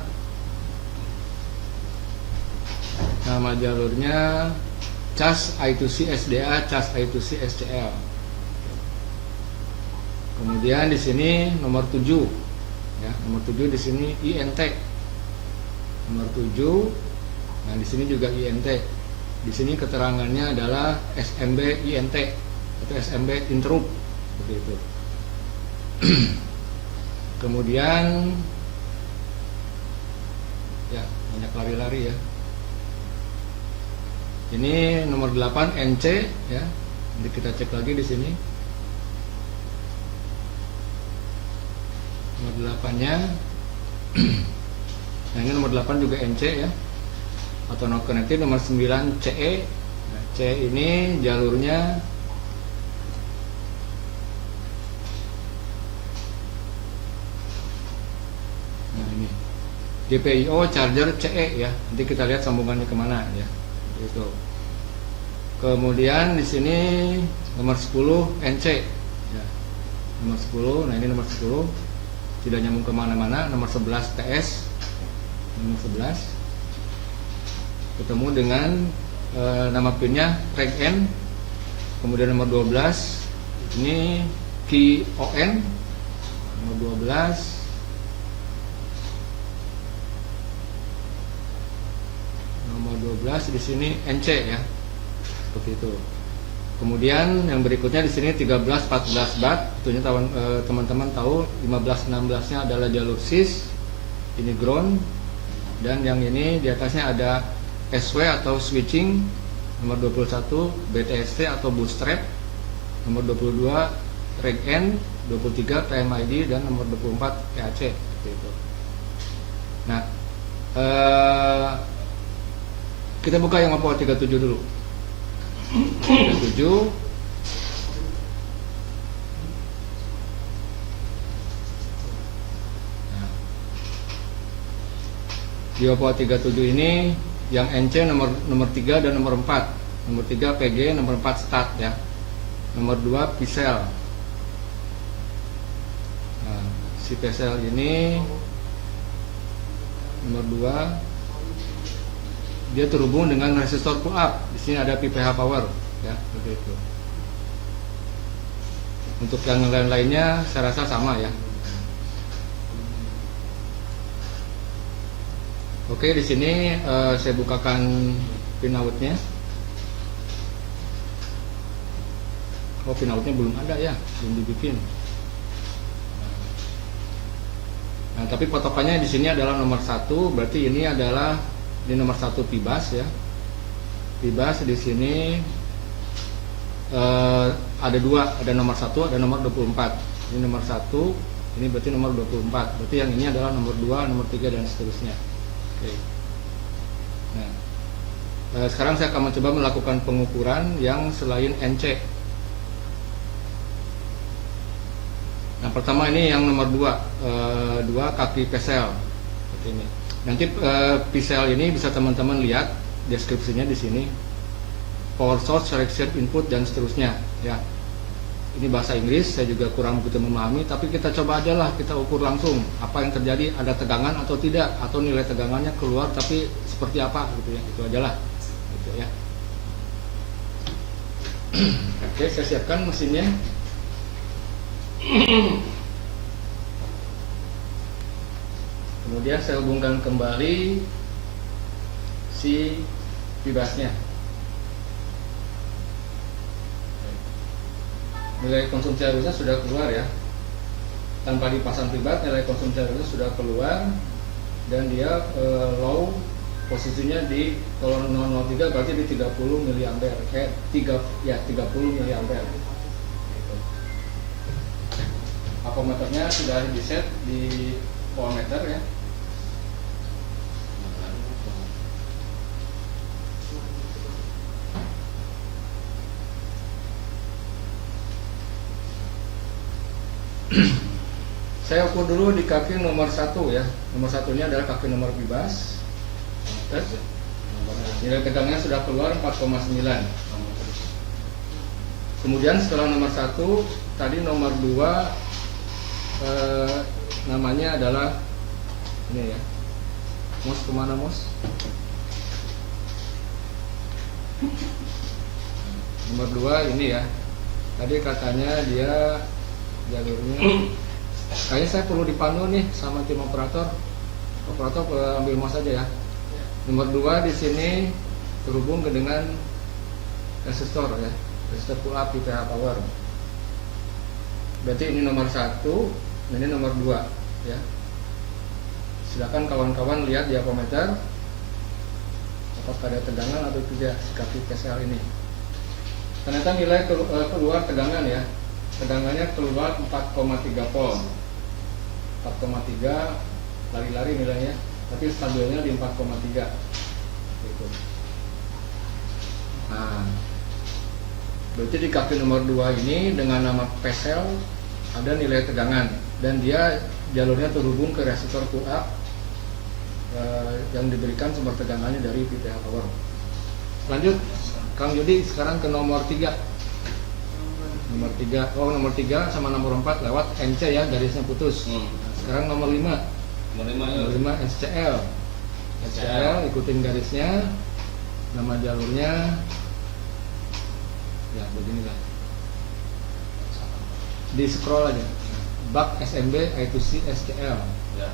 cas I2C SDA, cas I2C SCL. Kemudian di sini nomor 7 ya, nomor 7 di sini INT. Nomor 7. Nah, di sini juga INT. Di sini keterangannya adalah SMB INT atau SMB interrupt seperti itu. Kemudian ya, banyak lari-lari ya. Ini nomor 8 NC ya. Nanti kita cek lagi di sini. Nomor 8-nya. Nah, ini nomor 8 juga NC ya. Atau not connected. Nomor 9 CE. Nah, C ini jalurnya GPIO charger CE ya. Nanti kita lihat sambungannya kemana ya. Itu. Kemudian di sini nomor 10 NC ya. Nomor 10, nah ini nomor 10 tidak nyambung kemana-mana. Nomor 11 TS, nomor 11 ketemu dengan nama pinnya reg N. Kemudian nomor 12 ini key ON, nomor 12 di sini NC ya, seperti itu. Kemudian yang berikutnya di sini 13-14 bat, tentunya teman-teman tahu 15-16-nya adalah jalur SIS, ini ground, dan yang ini di atasnya ada SW atau switching, nomor 21 BTST atau bootstrap, nomor 22 reg N, 23 PMID, dan nomor 24 PAC seperti itu. Nah, kita buka yang Oppo 37 dulu. 37. Nah. Di Oppo A37 ini yang NC nomor 3 dan nomor 4. Nomor 3 PG, nomor 4 Start ya. Nomor 2 Pixel. Nah, si Pixel ini nomor 2 dia terhubung dengan resistor pull up. Di sini ada PPH power ya, seperti itu. Untuk yang lain-lainnya saya rasa sama ya. Oke, di sini saya bukakan pinoutnya. Oh, pinoutnya belum ada ya, belum dibikin. Nah, tapi patokannya di sini adalah nomor 1, berarti ini adalah di nomor 1 Pibas ya. Pibas di sini ada 2, ada nomor 1, ada nomor 24. Ini nomor 1, ini berarti nomor 24. Berarti yang ini adalah nomor 2, nomor 3 dan seterusnya. Oke. Nah, sekarang saya akan mencoba melakukan pengukuran yang selain NC. Nah, pertama ini yang nomor 2, 2 kaki Pixel seperti ini. Nanti Pixel ini bisa teman-teman lihat deskripsinya di sini. Power source, selection input dan seterusnya ya. Ini bahasa Inggris, saya juga kurang begitu memahami, tapi kita coba aja lah, kita ukur langsung apa yang terjadi, ada tegangan atau tidak, atau nilai tegangannya keluar tapi seperti apa gitu ya. Itu aja lah gitu ya. Oke, saya siapkan mesinnya. Kemudian saya hubungkan kembali si Pibasnya. Nilai konsumsi arusnya sudah keluar ya. Tanpa dipasang Pibas, nilai konsumsi arusnya sudah keluar dan dia low, posisinya di kalau 003 berarti di 30 miliampere. 30 miliampere. Apometernya sudah di set di voltmeter ya. Saya ukur dulu di kaki nomor 1 ya. Nomor 1 ini adalah kaki nomor Pibas. Nilai tegangnya sudah keluar 4,9. Kemudian setelah nomor 1, tadi nomor 2 namanya adalah ini ya. Mos kemana mos? Nomor 2 ini ya. Tadi katanya dia jalurnya kayaknya saya perlu dipandu nih sama tim operator. Operator ambil mouse aja ya. Nomor 2 di sini terhubung dengan resistor ya. Resistor pull up PPH power. Berarti ini nomor 1, ini nomor 2 ya. Silakan kawan-kawan lihat di apometer apakah ada tegangan atau tidak si kaki Pixel ini. Ternyata nilai keluar tegangan ya. Tegangannya keluar 4,3 volt. 4,3 lari-lari nilainya, tapi stabilnya di 4,3 gitu. Nah, berarti di kaki nomor 2 ini dengan nama Pixel ada nilai tegangan dan dia jalurnya terhubung ke resistor pull up yang diberikan sumber tegangannya dari PPH power. Lanjut Kang Yudi sekarang ke nomor 3. Nomor 3, nomor 3 sama nomor 4 lewat NC ya, garisnya putus. Sekarang nomor 5. Nomor 5 SCL. SCL ikutin garisnya. Nama jalurnya ya beginilah. Di scroll aja. Bak SMB I2C SCL. Ya.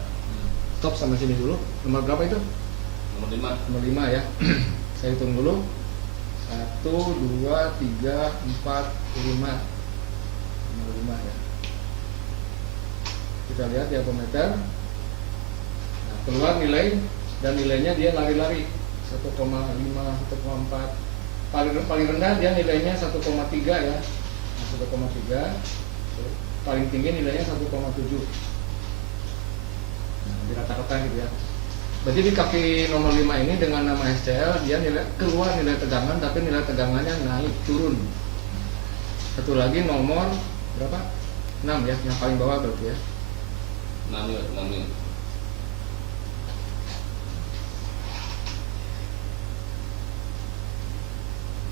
Stop sampai sini dulu. Nomor berapa itu? Nomor 5. Nomor 5 ya. Saya hitung dulu. 1, 2, 3, 4, 5. Nomor 5 ya. Kita lihat di apometer. Nah, keluar nilai dan nilainya dia lari-lari 1,5, 1,4. Paling rendah dia nilainya 1,3 ya. Nah, 1,3. Paling tinggi nilainya 1,7. Nah, dirata-rata gitu ya. Berarti di kaki nomor 5 ini dengan nama SCL dia keluar nilai tegangan, tapi nilai tegangannya naik turun. Satu lagi nomor berapa? 6 ya, yang paling bawah berarti ya. 6 ya.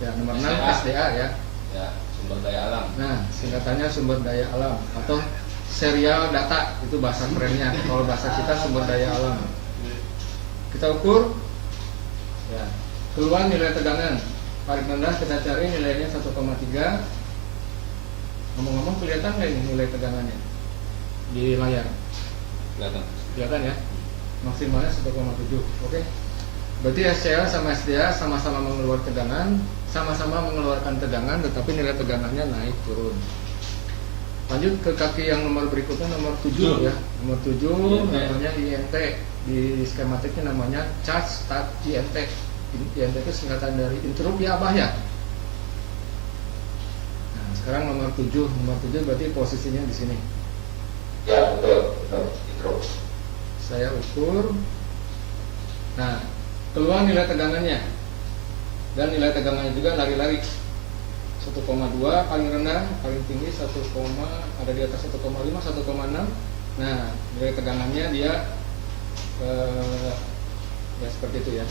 Ya, nomor 6 SDA. SDA ya. Ya, sumber daya alam. Nah, singkatannya sumber daya alam atau serial data, itu bahasa kerennya. Kalau bahasa kita sumber daya alam. Kita ukur, ya, keluar nilai tegangan. Paling rendah kita cari nilainya 1,3. Ngomong-ngomong, kelihatan nggak ini nilai tegangannya di layar? Kelihatan. Kelihatan ya? Maksimalnya 1,7. Oke. Berarti SCL sama SDA sama-sama mengeluarkan tegangan, sama-sama mengeluarkan tegangan, tetapi nilai tegangannya naik turun. Lanjut ke kaki yang nomor berikutnya, nomor 7 ya. Nomor 7 namanya INT. Di skematiknya namanya charge start INT. INT itu singkatan dari interrupt ya Abah ya. Nah, sekarang nomor 7. Nomor 7 berarti posisinya di sini. Ya, betul, betul. Itu. Saya ukur. Nah, keluar nilai tegangannya. Dan nilai tegangannya juga lari-lari. 1,2 paling rendah, paling tinggi 1, ada di atas 1,5, 1,6. Nah, nilai tegangannya dia ya seperti itu ya.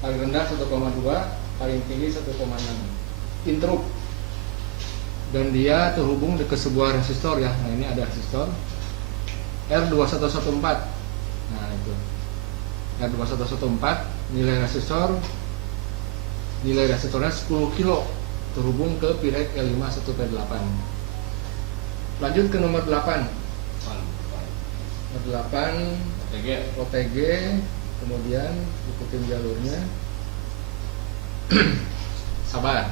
Paling rendah 1,2, paling tinggi 1,6. Interrupt. Dan dia terhubung ke sebuah resistor ya. Nah, ini ada resistor R2114. Nah, itu R2114, nilai resistornya 10 kilo, terhubung ke Pirek L5 1P8. Lanjut ke nomor 8. Nomor 8 OTG, kemudian ikutin jalurnya. Sabar.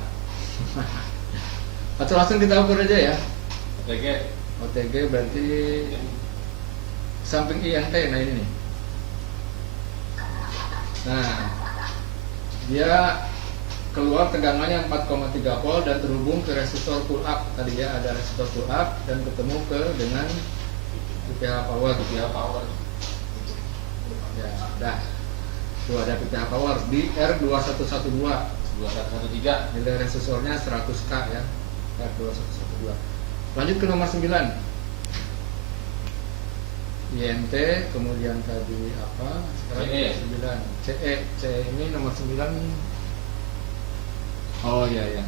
Atau langsung kita ukur aja ya. OTG berarti samping INT. Nah, ini nih. Nah, dia keluar tegangannya 4,3 volt dan terhubung ke resistor pull up. Tadi ya ada resistor pull up dan ketemu dengan PPH power. Ya, dah. Tuh ada PPH power di R2112. 2113. Nilai resistornya 100K ya. R2112. Lanjut ke nomor 9. INT, kemudian tadi apa? Sekarang CE. 9. CE ini nomor 9. Oh iya ya.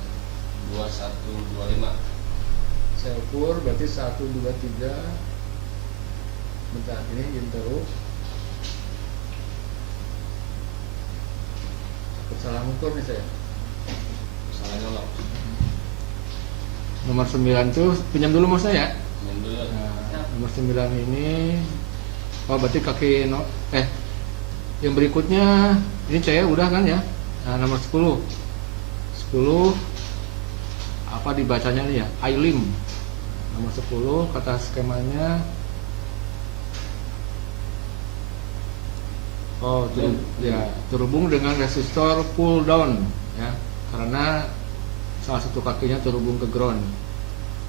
2125. Saya ukur berarti 1 2 3. Bentar, ini interrupt. Salah ukur nih saya. Salah nyolok. Nomor 9 tuh pinjam dulu mas saya. Mundur. Nah, nomor 9 ini berarti kaki yang berikutnya ini saya udah kan ya. Nah, nomor 10 apa dibacanya nih ya, ILIM. Nomor 10 kata skemanya terhubung dengan resistor pull down ya, karena salah satu kakinya terhubung ke ground.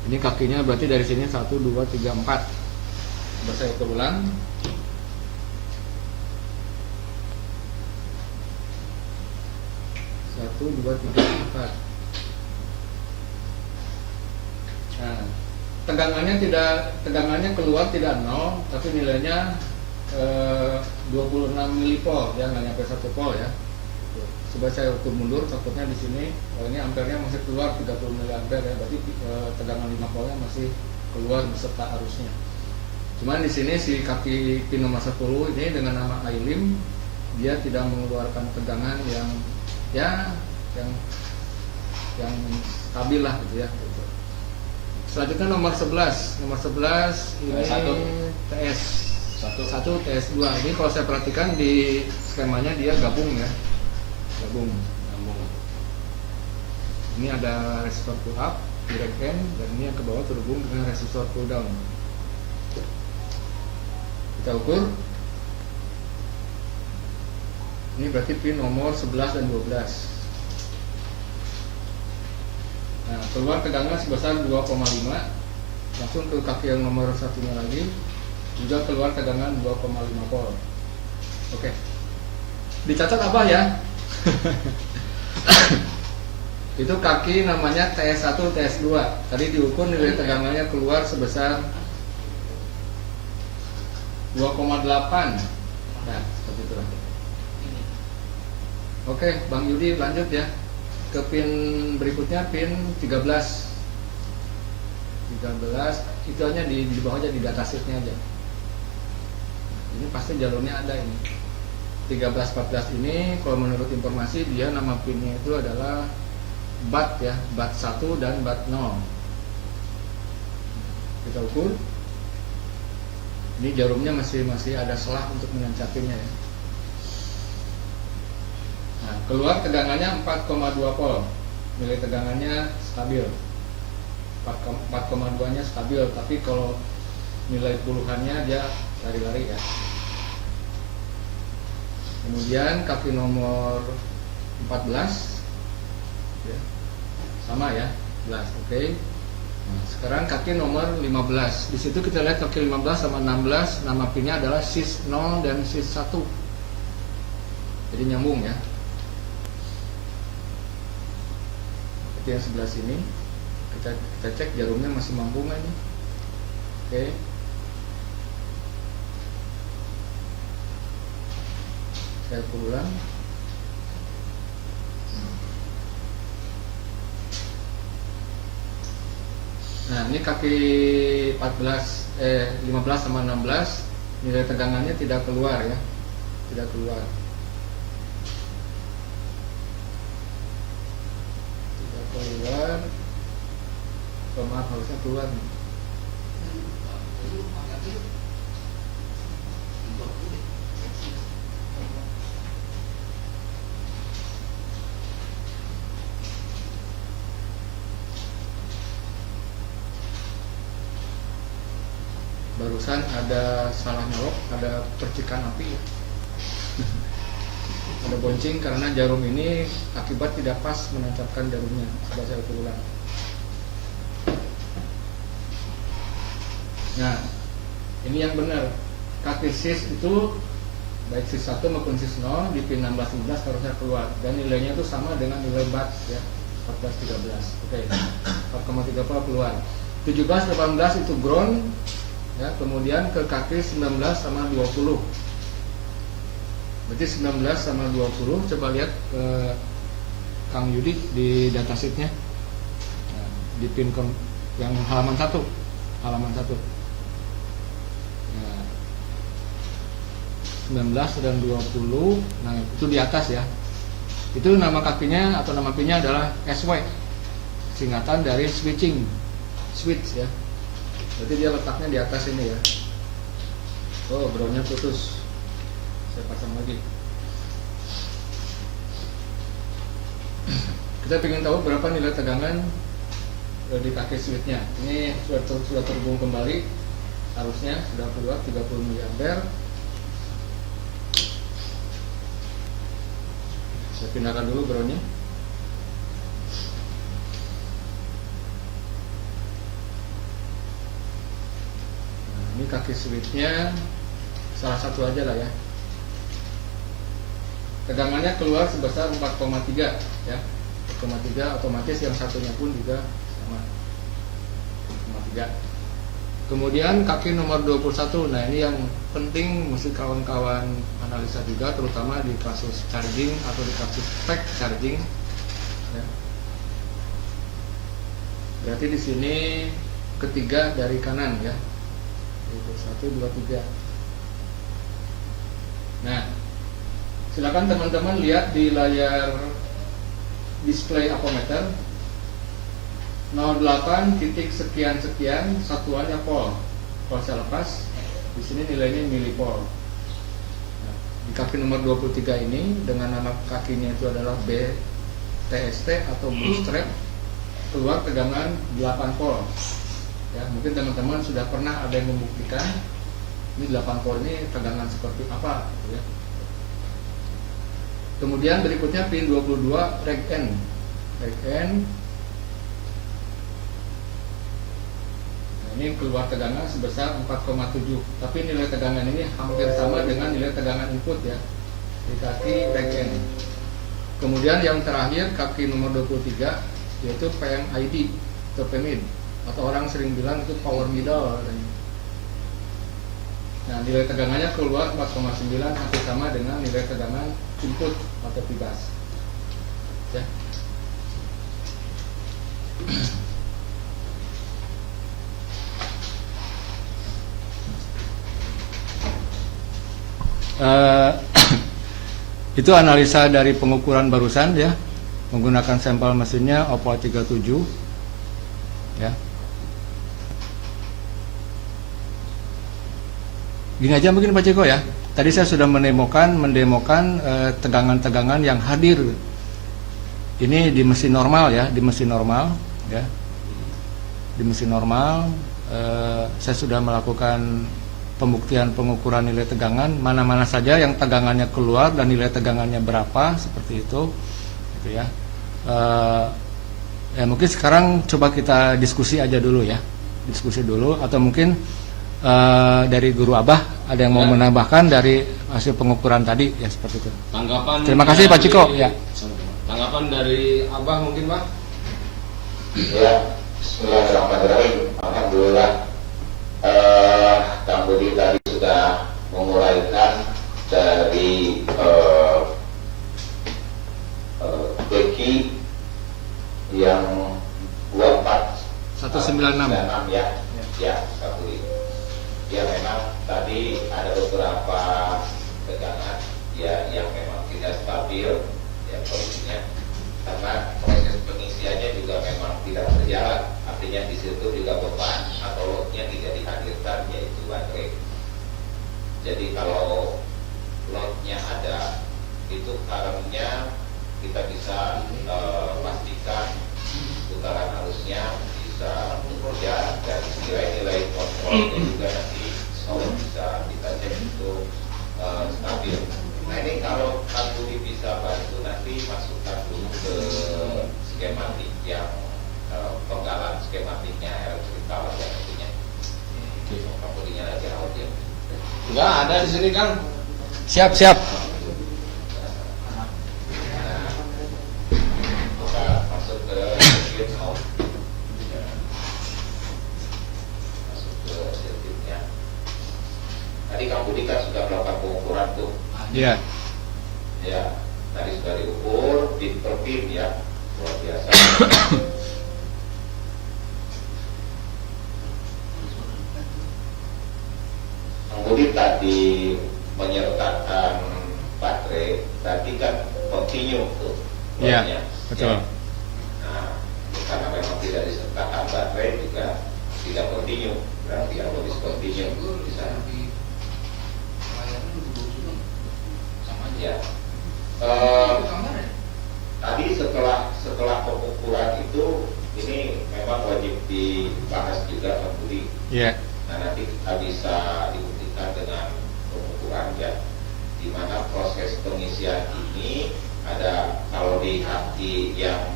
Ini kakinya berarti dari sini 1 2 3 4. Coba saya ukur ulang. 1 2 3 4. Nah, tegangannya keluar tidak 0, tapi nilainya 26 milipol ya, nggak nyampe 1 volt ya. Coba saya ukur mundur, takutnya di sini ini ampernya masih keluar 30 miliampere ya, berarti tegangan 5 voltnya masih keluar beserta arusnya. Cuman di sini si kaki pin nomor 10 ini dengan nama ILIM, dia tidak mengeluarkan tegangan yang stabil lah gitu ya. Selanjutnya nomor 11. Nomor 11 ini TS1 TS2. Ini kalau saya perhatikan di skemanya dia gabung ya. Gabung. Ini ada resistor pull up, direct end, dan ini yang ke bawah terhubung dengan resistor pull down. Kita ukur. Ini berarti pin nomor 11 dan 12. Nah, keluar tegangan sebesar 2,5. Langsung ke kaki yang nomor satunya lagi, juga keluar tegangan 2,5 volt. Oke. Dicatat apa ya? Itu kaki namanya TS1 TS2. Tadi diukur nilai tegangannya keluar sebesar 2,8. Nah, seperti itu. Oke, Bang Yudi lanjut ya ke pin berikutnya, pin 13. Itu hanya di bawah aja, di datasheetnya aja. Ini pasti jalurnya ada ini. 13-14 ini kalau menurut informasi dia nama pinnya itu adalah BAT ya, BAT 1 dan BAT 0. Kita ukur. Ini jarumnya masih ada selah untuk menancapinnya ya. Nah, keluar tegangannya 4,2 volt. Nilai tegangannya stabil. 4,2 nya stabil, tapi kalau nilai puluhannya dia lari-lari ya. Kemudian kaki nomor 14 ya, sama ya, 11. Oke. Nah, sekarang kaki nomor 15. Di situ kita lihat kaki 15 sama 16, nama pinnya adalah SIS 0 dan SIS 1. Jadi nyambung ya. Seperti yang sebelah sini. Kita cek jarumnya masih mampu nggak ini. Oke. Saya ulang. Nah, ini kaki 15 sama 16, nilai tegangannya tidak keluar ya. Tidak keluar. Tidak keluar. Oh, maaf, harusnya keluar nih. Barusan ada salah nyolok, ada percikan api ya. Ada bonceng karena jarum ini akibat tidak pas menancapkan jarumnya. Coba saya ulang. Nah, ini yang benar. Kaki SIS itu baik SIS 1 maupun SIS 0 di pin 16-15 harusnya keluar, dan nilainya itu sama dengan nilai BAT ya, 14-13. Oke. 4,3 keluar. 17-18 itu ground ya, kemudian ke kaki 19 sama 20. Berarti 19 sama 20, coba lihat Kang Yudi di datasheetnya. Nah, di pin yang halaman 1. Halaman 1. Nah, 19 dan 20, nah itu di atas ya. Itu nama kakinya atau nama pinnya adalah SW, singkatan dari switch ya. Berarti dia letaknya di atas ini ya. Oh, groundnya putus. Saya pasang lagi. Kita ingin tahu berapa nilai tegangan di kaki switchnya. Ini sudah terhubung kembali, harusnya sudah keluar 30 mA. Saya pindahkan dulu groundnya. Nah, ini kaki switchnya salah satu aja lah ya. Tegangannya keluar sebesar 4,3 ya. 4,3, otomatis yang satunya pun juga sama 4,3. Kemudian kaki nomor 21. Nah, ini yang penting mesti kawan-kawan analisa juga, terutama di kasus charging atau di kasus spek charging ya. Berarti di sini ketiga dari kanan ya. 1, 2, 3. Nah, silakan teman-teman lihat di layar display apometer 08 titik sekian satuannya volt. Kalau saya lepas di sini nilainya milipol. Nah, di kaki nomor 23 ini dengan nama kakinya itu adalah BTST atau bootstrap, keluar tegangan 8 volt. Ya, mungkin teman-teman sudah pernah ada yang membuktikan ini 8 volt ini tegangan seperti apa gitu ya. Kemudian berikutnya pin 22 reg N. Nah, ini keluar tegangan sebesar 4,7. Tapi nilai tegangan ini hampir sama dengan nilai tegangan input ya di kaki reg N. Kemudian yang terakhir kaki nomor 23 yaitu PMID atau PMID, atau orang sering bilang itu power middle. Nah, nilai tegangannya keluar 4,9, hampir sama dengan nilai tegangan input atau P-bus. Ya. Eh, itu analisa dari pengukuran barusan ya, menggunakan sampel mesinnya Oppo 37 ya. Gini aja mungkin Pak Ceko ya. Tadi saya sudah mendemokan tegangan-tegangan yang hadir. Ini di mesin normal ya, di mesin normal ya. Di mesin normal saya sudah melakukan pembuktian pengukuran nilai tegangan, mana-mana saja yang tegangannya keluar dan nilai tegangannya berapa, seperti itu gitu ya. Ya mungkin sekarang coba kita diskusi aja dulu ya. Diskusi dulu, atau mungkin dari Guru Abah ada yang mau menambahkan dari hasil pengukuran tadi ya, seperti itu. Tanggapan. Terima kasih Pak Ciko ya. Tanggapan dari Abah mungkin Pak? Ya, bismillahirrahmanirrahim. Alhamdulillah. Kang Budi tadi sudah menguraikan dari Beki yang 196 ya, ya, Kang Budi. Ya memang tadi ada beberapa tegangan ya yang memang tidak stabil ya kondisinya, karena proses pengisiannya juga memang tidak berjalan. Artinya di situ juga beban atau loadnya tidak dihadirkan, yaitu baterai. Jadi kalau loadnya ada, itu currentnya kita bisa pastikan putaran arusnya bisa bekerja, dan nilai-nilai kontrolnya juga nanti bisa kita cek itu stabil. Nah ini kalau Kang Budi bisa bantu nanti masukkan dulu ke skematik yang penggalan skematiknya elektrikal dan nantinya. Kang Budinya lagi out ya. Enggak ada di sini Kang. Siap, siap. Nah, kita masuk ke circuit out. Masuk ke circuitnya. Tadi Kang Budi kan sudah melakukan pengukuran tuh. Iya. Ya, tadi sudah diukur pin per pin ya, luar biasa. Kemudian tadi menyertakan baterai, tadi kan continue tuh. Iya, loadnya. betul. Nah, karena memang tidak disertakan baterai juga tidak continue, berarti harus discontinue di sana. Ya. Tadi setelah pengukuran itu, ini memang wajib dibahas juga Pak Budi. Iya. Nah nanti kita bisa dibuktikan dengan pengukuran ya, di mana proses pengisian ini ada, kalau di haki yang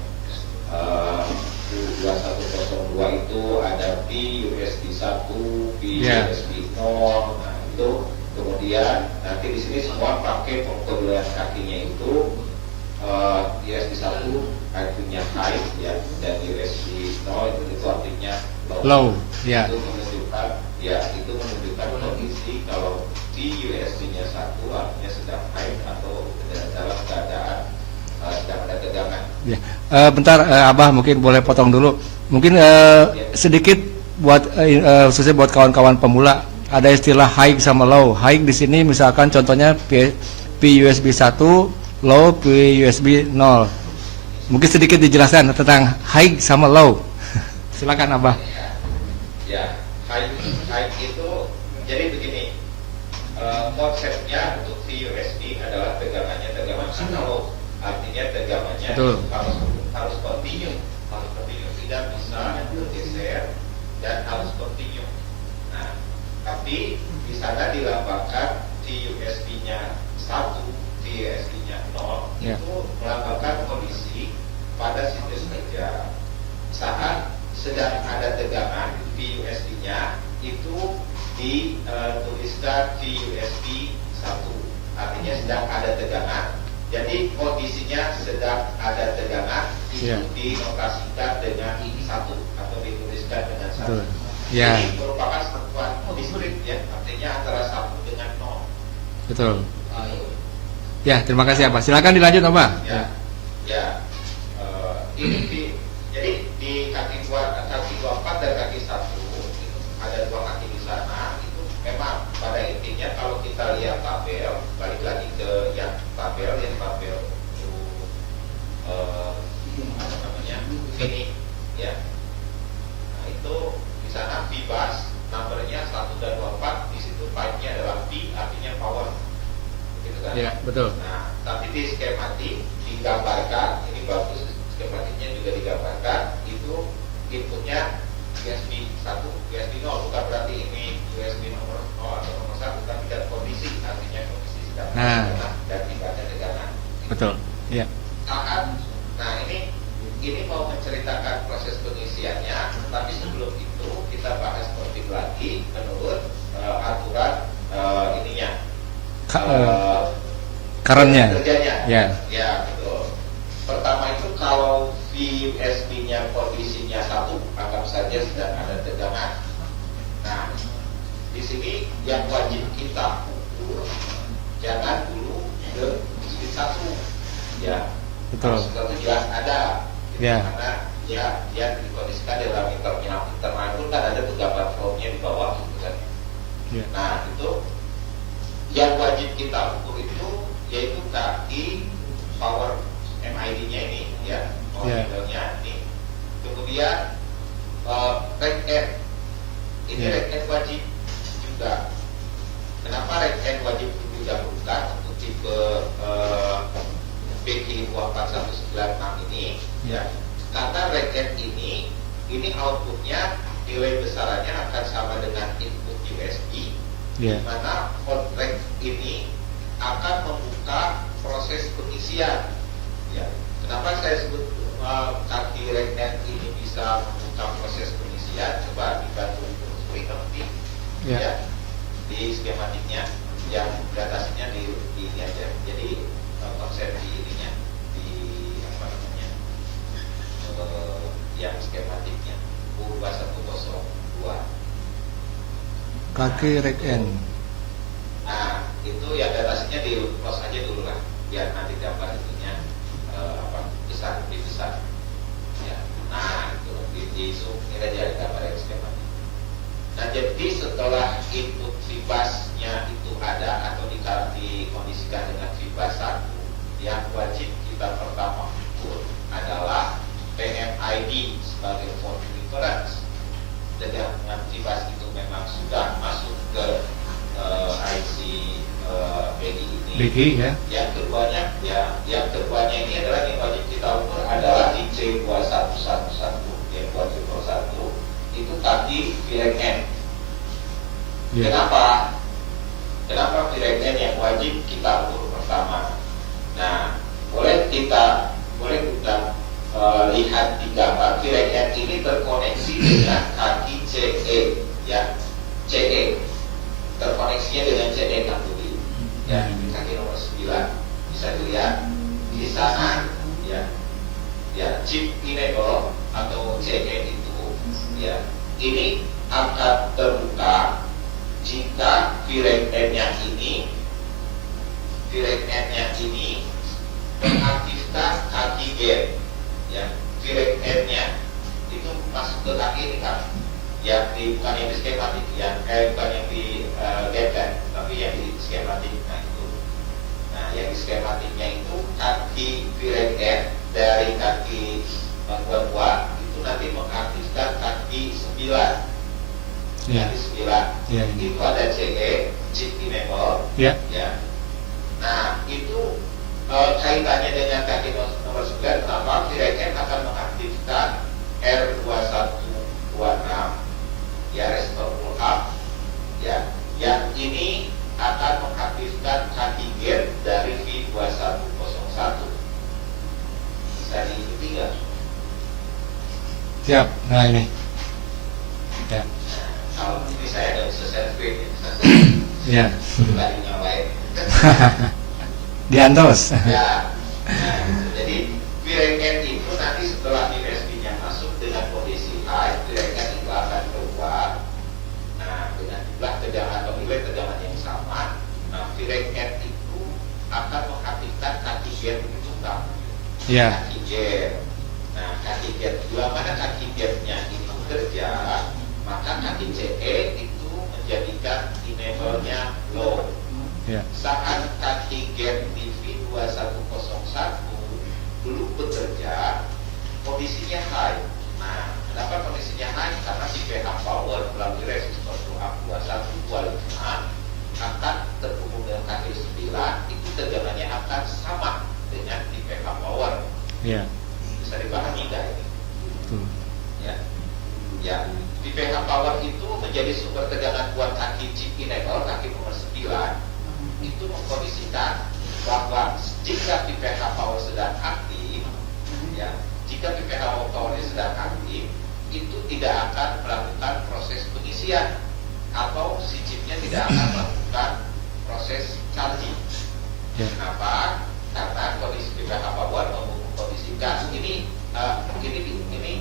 2102 itu ada P USB 1, P Yeah. USB 0. Nah itu kemudian nanti di sini semua pakai pengkodean kakinya itu USB 1 artinya high ya, dan USB 0 itu artinya Low, ya. Itu menunjukkan ya, itu menunjukkan kondisi kalau di USB-nya 1 artinya sedang high atau dalam keadaan sedang ada tegangan. Ya. Bentar Abah mungkin boleh potong dulu. Mungkin sedikit buat khususnya buat kawan-kawan pemula, ada istilah high sama low. High di sini misalkan contohnya P USB 1, low P USB 0. Mungkin sedikit dijelaskan tentang high sama low. Silakan Abah. Ya, high itu jadi begini. Konsepnya untuk USB adalah tegangannya tegangan analog. Artinya tegangannya harus continue, tidak bisa bergeser dan harus continue. Nah, tapi di sana dilambangkan di USB-nya 1, di USB-nya 0 Ya. itu melambangkan kondisi pada situs kerja saat sedang ada tegangan di USB-nya, itu dituliskan di USB 1, artinya sedang ada tegangan. Jadi kondisinya sedang ada tegangan itu Ya. dinotasikan dengan 1 atau dituliskan dengan 1. Betul. Ya. Ini merupakan satuan distrik ya, artinya antara 1 dengan 0. Betul. Ya, terima kasih Abah. Silakan dilanjut Abah. Ya, ya. Ya, betul. Nah, tapi di skematik digambarkan, ini bagus, skematiknya juga digambarkan, itu inputnya USB 1, USB 0, bukan berarti ini USB nomor 0 atau nomor 1, tapi dan kondisi, artinya kondisi sedang Nah. dan tidak ada tegangan. Betul. Ya. Nah, ini mau menceritakan proses pengisiannya, tapi sebelum itu kita bahas topik lagi menurut aturan ininya. Currentnya. Kerjanya. Ya. Ya, betul. Pertama itu kalau VSB-nya kondisinya 1, anggap saja sedang ada tegangan. Nah, di sini yang wajib kita ukur, jangan dulu ke speed 1. Ya. Betul. Kalau itu jelas ada. Ya. Karena dia dikondisikan dalam internal itu kan ada gambar flow-nya di bawah gitu kan. Ya. Nah, itu yang wajib kita ukur itu yaitu KI power MID-nya ini ya, power Ya. middle-nya ini. Kemudian reg N. Ini Ya. reg N wajib juga. Kenapa reg N wajib didahulukan untuk tipe BQ 24196 ini ya? Karena reg N ini outputnya nilai besarannya akan sama dengan input USB, Ya. di mana reg ini akan membuka proses pengisian. Ya. Kenapa saya sebut kaki reg N ini bisa membuka proses pengisian? Coba dibantu ditelusuri nanti Ya. ya, di skematiknya yang datasinya di ini aja. Jadi konsep di ininya di apa namanya yang skematiknya U2102. Kaki reg N. Nah, itu yang datasinya di close aja dulu lah, biar nanti gambar itunya besar, lebih besar. Ya. Nah, itu di zoom ini aja gambar yang skematik. Nah, jadi setelah input VBus-nya itu ada atau dikondisikan dengan VBus 1, yang wajib kita pertama ukur adalah PMID sebagai fault reference. Dengan VBus itu memang sudah masuk ke IC BG ini. BG ya. Yang keduanya ini adalah yang wajib kita ukur adalah IC2111 yang wajib 1 itu tadi VREG N. Ya. Kenapa VREG N yang wajib kita ukur pertama? Nah, boleh kita lihat di gambar VREG N ini terkoneksi dengan kaki CE ya, CE terkoneksinya dengan CE kan Budi ya, kaki nomor 9 bisa dilihat di sana ya chip enable atau CE itu ya, ini akan terbuka jika VREG N-nya ini mengaktifkan kaki gate ya. VREG N-nya itu masuk ke kaki ini kan ya, bukan yang di skematik bukan yang di gate tapi yang di skematik. Nah yang di skematiknya itu kaki VREG N dari kaki bangkuan itu nanti mengaktifkan kaki 9 Ya. kaki 9 Ya, ini. itu ada CE chip enable Ya. ya. Nah itu kaitannya dengan kaki nomor 9, kenapa VREG N akan mengaktifkan R2126 ya, restore pull up ya, yang ini akan mengaktifkan kaki gate dari V2101. Bisa diikuti nggak? Siap. Nah ini. Ya. Kalau ini saya nggak bisa share screen Ya. tadi nyawain. Diantos. Ya, nah, jadi VREG N itu nanti setelah USB-nya masuk dengan kondisi high, VREG N itu akan keluar. Nah, dengan jumlah tegangan atau nilai tegangan yang sama, nah VREG N itu akan mengaktifkan kaki gate itu kan? Ya. Kaki gate. Nah, kaki gate dua mana kaki gate-nya itu kerja, maka kaki CE itu menjadikan enable-nya low. Ya. Saat kaki gate TV 2101 dulu bekerja, kondisinya high. Nah, kenapa kondisinya high? Karena si PH power melalui resistor 2125 akan terhubung dengan kaki 9 itu dengan buat kaki chip enable, kaki nomor 9 itu mengkondisikan bahwa jika PPH power sedang aktif, ya, jika PPH power sedang aktif, itu tidak akan melakukan proses pengisian atau si chipnya tidak akan melakukan proses charging. Ya. Kenapa? Karena kondisi PPH power mengkondisikan ini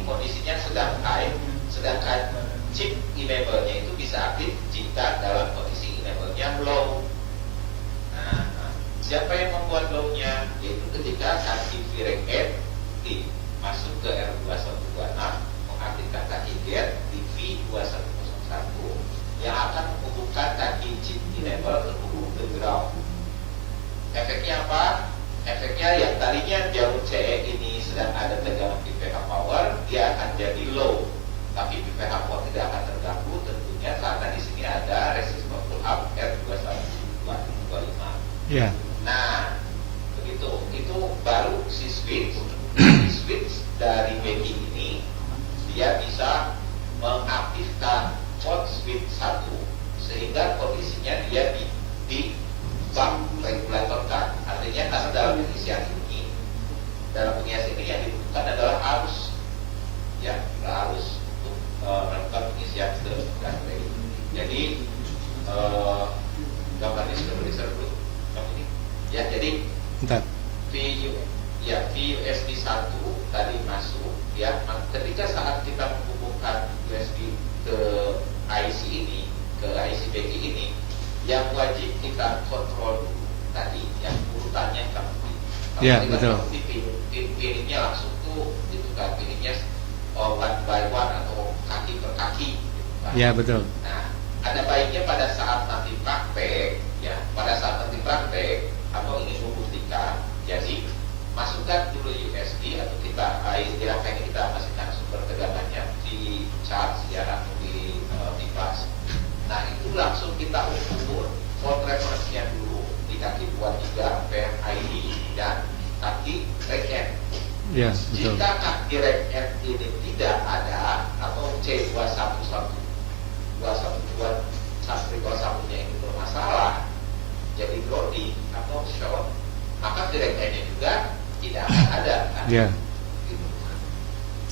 kondisinya sedang high, sedangkan chip enable-nya itu bisa aktif jika dalam kondisi enable-nya low. Nah, siapa yang membuat low-nya? Yaitu ketika kaki VREC masuk ke R2126 mengaktifkan kaki gate di V2101 yang akan menghubungkan kaki chip enable terhubung ke ground. Efeknya apa? Efeknya yang tadinya jalur CE ini sedang ada tegangan PPH power, dia akan jadi low. Tapi PPH power tidak akan terganggu tentunya karena di sini ada resistor pull up R2125. Ya. Nah, begitu. Itu baru si switch dari backing ini dia bisa mengaktifkan hot switch 1 sehingga kondisinya dia di bump regulator kan. Artinya karena dalam pengisian ini yang dibutuhkan adalah arus, ya, arus untuk melakukan pengisian ke baterai. Jadi gambarnya sudah bisa dulu. Ini ya, jadi Bentar. VUSB 1 tadi masuk, ya. Ketika saat kita menghubungkan USB ke IC ini, ke IC backing ini, yang wajib kita kontrol dulu tadi, yang urutannya kamu. Ya, betul. Pilihnya langsung tuh, itu kan pilihnya one by one atau kaki per kaki. Gitu, kan. Ya, betul. Nah, ada baiknya pada saat nanti praktek, ya, pada saat nanti praktek atau ingin membuktikan, jadi masukkan dulu USB atau kita istilahnya ini kita masukkan sumber tegangannya di charge, ya, atau di device. Nah, itu langsung kita ukur volt reference-nya dulu di kaki 23 ampere ID dan kaki REC-N. Ya, betul. Jika kaki REC-N ini tidak ada atau C211 nya ini bermasalah, jadi loading atau short, maka REC-N-nya juga tidak akan ada. Kan? Ya. Gitu.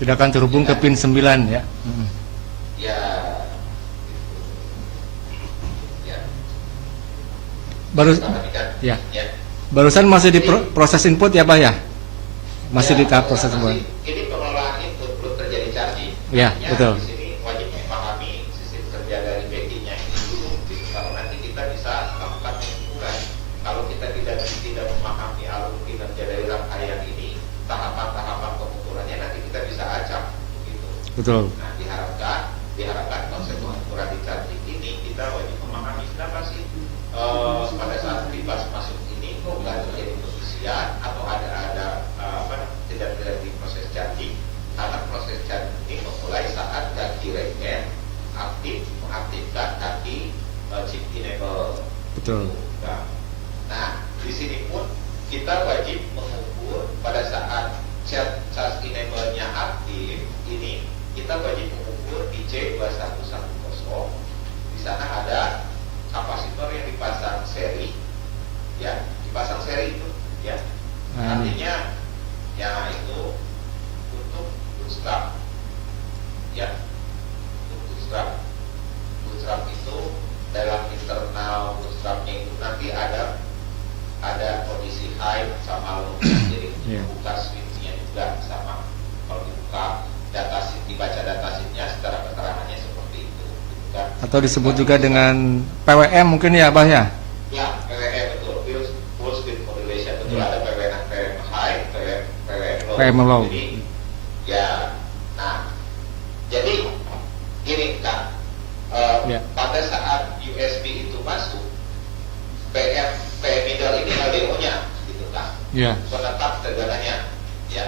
Tidak akan terhubung ke pin 9 ya. Ya. Baru ya. Barusan masih di proses input ya, Pak ya? Masih di tahap proses input. Ini pengelolaan input belum terjadi charging. Ya, Artinya betul. Di sini wajib memahami sistem kerja dari backingnya ini dulu. Kalau nanti kita bisa lakukan pengukuran. Kalau kita tidak memahami alur kinerja dari rangkaian ini, tahapan-tahapan pengukurannya nanti kita bisa acak begitu. Betul. Nah, diharapkan konsep pengukuran di charging ini kita wajib memahami kenapa sih pada saat bebas masuk ini kok nggak terjadi pengisian atau ada tidak terjadi proses charging, karena proses charging ini memulai saat kaki REC-N aktif mengaktifkan kaki chip enable. Betul. Nah, di sini pun kita wajib mengukur pada saat charge enable-nya aktif ini, kita wajib mengukur di C2110. Di sana ada kapasitor yang dipasang seri, ya, dipasang seri itu, ya. Artinya, ya itu untuk bootstrap, ya, untuk bootstrap itu dalam internal bootstrapnya itu nanti ada kondisi high sama low, jadi buka switchnya juga sama. Kalau dibuka dibaca datasheetnya secara keterangannya seperti itu, kan? Atau disebut juga dengan PWM mungkin ya, Bah ya? Ya, PWM betul, full speed modulation betul, ada PWM high, PWM low. Jadi, ya, nah, jadi gini kan, pada saat USB itu masuk, PM middle ini LDO-nya, gitu kan? Ya. Menetap tegangannya, ya,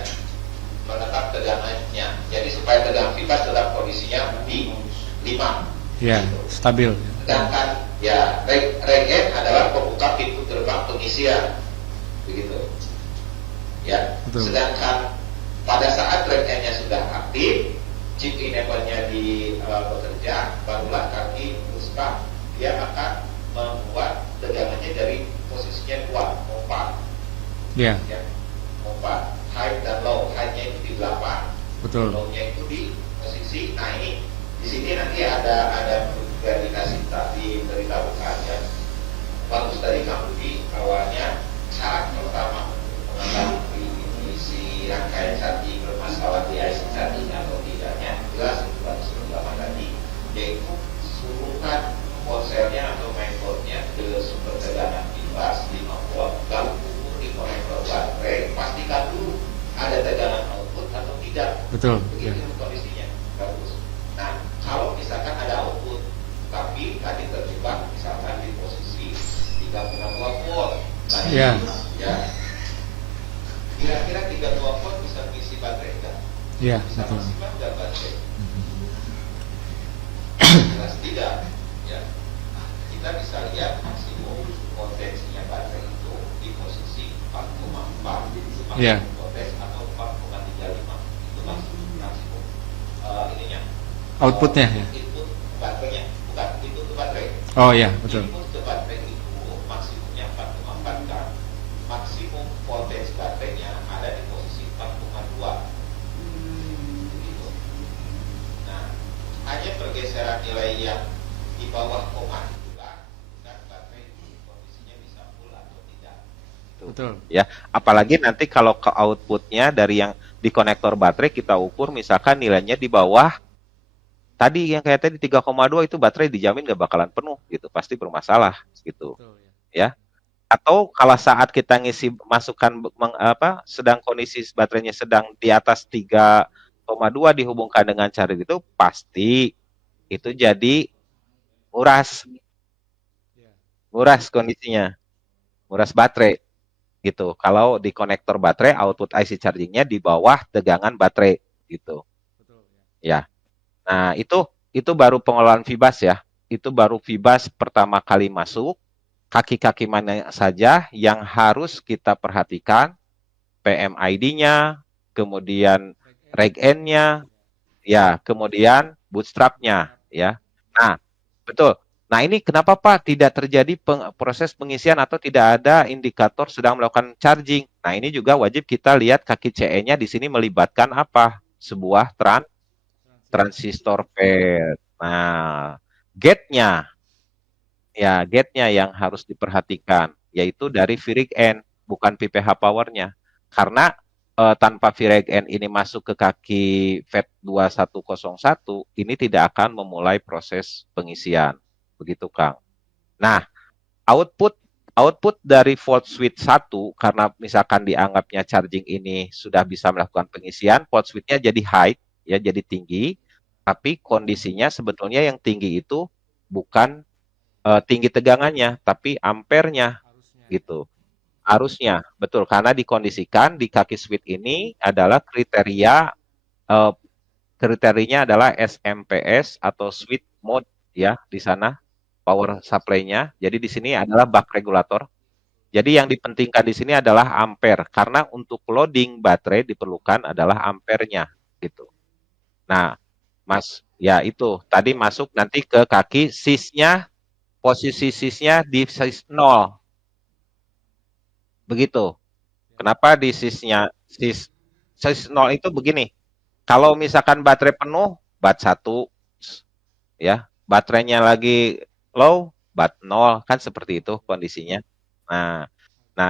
menetap tegangannya. Jadi supaya tegangan pipas dalam kondisinya di 5. Ya, gitu. stabil. Sedangkan ya REC-N adalah pembuka pintu gerbang pengisian, begitu. Ya. Betul. Sedangkan pada saat REC-N-nya sudah aktif, chip enable-nya bekerja, barulah kaki start, dia akan membuat tegangannya dari posisinya kuat, memompa. Ya, Ya, memompa. High dan low, high-nya itu di 8, betul. low-nya itu di posisi. Nah ini di sini nanti ada verifikasi tadi beritahukan ya. Bagus dari kamu di awalnya syarat pertama mengetahui isi rangkaian charging bermasalah di IC charging atau tidaknya jelas itu bagus pertama tadi, yaitu suruhkan ponselnya atau mainboardnya ke sumber tegangan bebas 5 volt, lalu ukur di konektor baterai, pastikan dulu ada tegangan output atau tidak. Betul. Ya. Begitu kondisinya bagus. Nah kalau misalkan ada output tapi tadi terjebak misalkan di posisi 3,2 volt tadi, Ya. ya kira-kira 32 volt bisa mengisi baterai enggak? Ya, Bisa betul. maksimal enggak baterai? Jelas tidak ya. Kita bisa lihat maksimum potensinya baterai itu di posisi 4,4 itu Ya. maksimum potensi atau 4,35 itu maksimum ininya Outputnya ya. input baterainya, bukan input ke baterai. Oh ya, betul. Input ke baterai itu maksimumnya 4,4 kan. Maksimum potensi baterainya ada di posisi 4,2. Begitu. Nah, hanya pergeseran nilai yang di bawah koma itulah dan baterai itu kondisinya bisa full atau tidak. Betul. Ya, apalagi nanti kalau ke outputnya dari yang di konektor baterai kita ukur misalkan nilainya di bawah tadi yang kayak tadi 3,2 itu baterai dijamin gak bakalan penuh gitu, pasti bermasalah gitu ya. Atau kalau saat kita ngisi masukkan sedang kondisi baterainya sedang di atas 3,2 dihubungkan dengan charger itu pasti itu jadi nguras kondisinya, nguras baterai gitu. Kalau di konektor baterai output IC chargingnya di bawah tegangan baterai gitu. Ya. Nah, itu baru pengelolaan Fibas ya. Itu baru Fibas pertama kali masuk. Kaki-kaki mana saja yang harus kita perhatikan, PMID-nya, kemudian reg-N-nya, ya, kemudian bootstrap-nya ya. Nah, betul. Nah, ini kenapa Pak tidak terjadi proses pengisian atau tidak ada indikator sedang melakukan charging? Nah, ini juga wajib kita lihat kaki CE-nya di sini melibatkan apa? Sebuah transistor FET. Nah, gate-nya yang harus diperhatikan, yaitu dari VRIG-N, bukan PPH power-nya. Karena tanpa VRIG-N ini masuk ke kaki FET 2101, ini tidak akan memulai proses pengisian. Begitu, Kang. Nah, output dari volt switch 1, karena misalkan dianggapnya charging ini sudah bisa melakukan pengisian, volt switch-nya jadi high, ya jadi tinggi, tapi kondisinya sebetulnya yang tinggi itu bukan tinggi tegangannya, tapi ampernya gitu. Arusnya, betul, karena dikondisikan di kaki switch ini adalah kriterianya adalah SMPS atau switch mode ya di sana power supply-nya. Jadi di sini adalah buck regulator. Jadi yang dipentingkan di sini adalah ampere karena untuk loading baterai diperlukan adalah ampernya gitu. Nah, Mas, ya itu tadi masuk nanti ke kaki sisnya, posisi sisnya di sis 0. Begitu. Kenapa di sisnya sis 0 itu begini. Kalau misalkan baterai penuh, bat 1 ya, baterainya lagi low, bat 0 kan seperti itu kondisinya. Nah,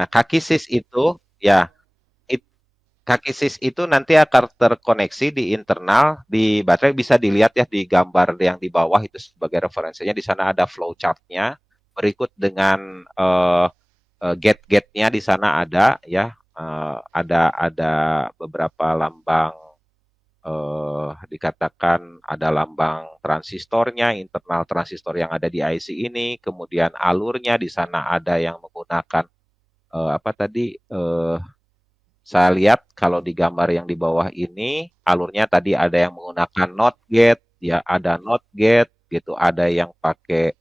kaki sis itu ya kaki sis itu nanti akan terkoneksi di internal di baterai, bisa dilihat ya di gambar yang di bawah itu sebagai referensinya. Di sana ada flow chart-nya berikut dengan gate-gate-nya di sana ada ya, ada beberapa lambang, dikatakan ada lambang transistornya, internal transistor yang ada di IC ini, kemudian alurnya di sana ada yang menggunakan saya lihat kalau di gambar yang di bawah ini alurnya tadi ada yang menggunakan NOT gate, ya ada NOT gate gitu, ada yang pakai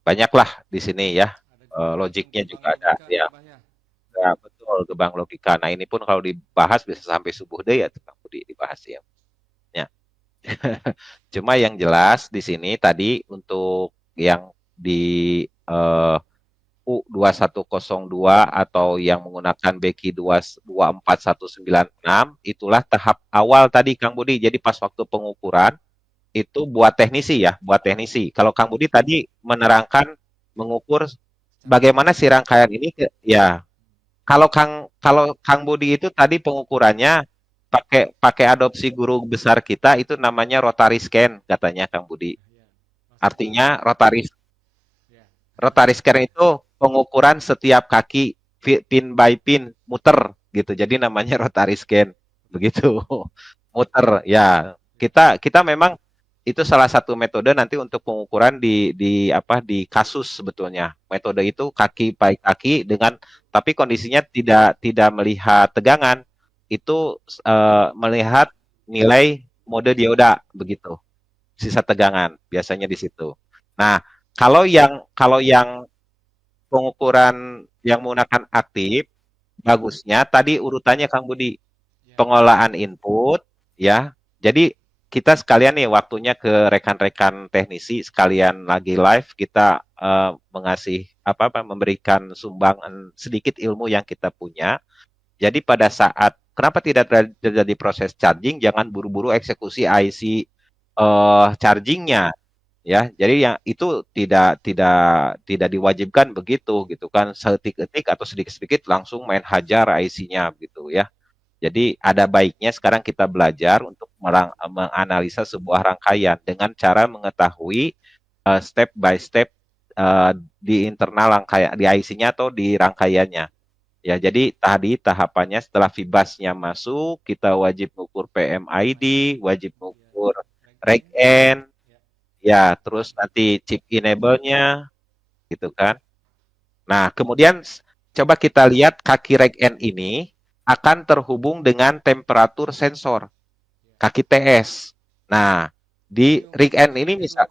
banyaklah di sini ya, logiknya juga ada ya. Ya betul, gebang logika. Nah ini pun kalau dibahas bisa sampai subuh deh ya Kang Budi dibahas ya. Ya. Cuma yang jelas di sini tadi untuk yang di U2102 atau yang menggunakan Beki 24196 itulah tahap awal tadi Kang Budi. Jadi pas waktu pengukuran itu buat teknisi ya, buat teknisi. Kalau Kang Budi tadi menerangkan mengukur bagaimana si rangkaian ini ya. Kalau Kang Budi itu tadi pengukurannya pakai pakai adopsi guru besar kita itu namanya rotary scan katanya Kang Budi. Artinya rotary scan itu pengukuran setiap kaki pin by pin muter gitu. Jadi namanya rotary scan begitu. Muter ya. Kita memang itu salah satu metode nanti untuk pengukuran di kasus sebetulnya. Metode itu kaki by kaki dengan tapi kondisinya tidak melihat tegangan. Itu melihat nilai mode dioda begitu. Sisa tegangan biasanya di situ. Nah, kalau yang pengukuran yang menggunakan aktif bagusnya tadi urutannya Kang Budi pengolahan input ya. Jadi kita sekalian nih waktunya ke rekan-rekan teknisi sekalian lagi live kita memberikan sumbangan sedikit ilmu yang kita punya. Jadi pada saat kenapa tidak terjadi proses charging jangan buru-buru eksekusi IC chargingnya ya. Jadi yang itu tidak diwajibkan begitu gitu kan setik-etik atau sedikit-sedikit langsung main hajar IC-nya gitu ya. Jadi ada baiknya sekarang kita belajar untuk menganalisa sebuah rangkaian dengan cara mengetahui step by step di internal rangkaian di IC-nya atau di rangkaiannya. Ya, jadi tadi tahapannya setelah fibasnya masuk, kita wajib mengukur PMID, wajib mengukur reg-n, ya, terus nanti chip enable-nya, gitu kan. Nah, kemudian coba kita lihat kaki reg-n ini akan terhubung dengan temperatur sensor kaki TS. Nah, di reg-n ini misal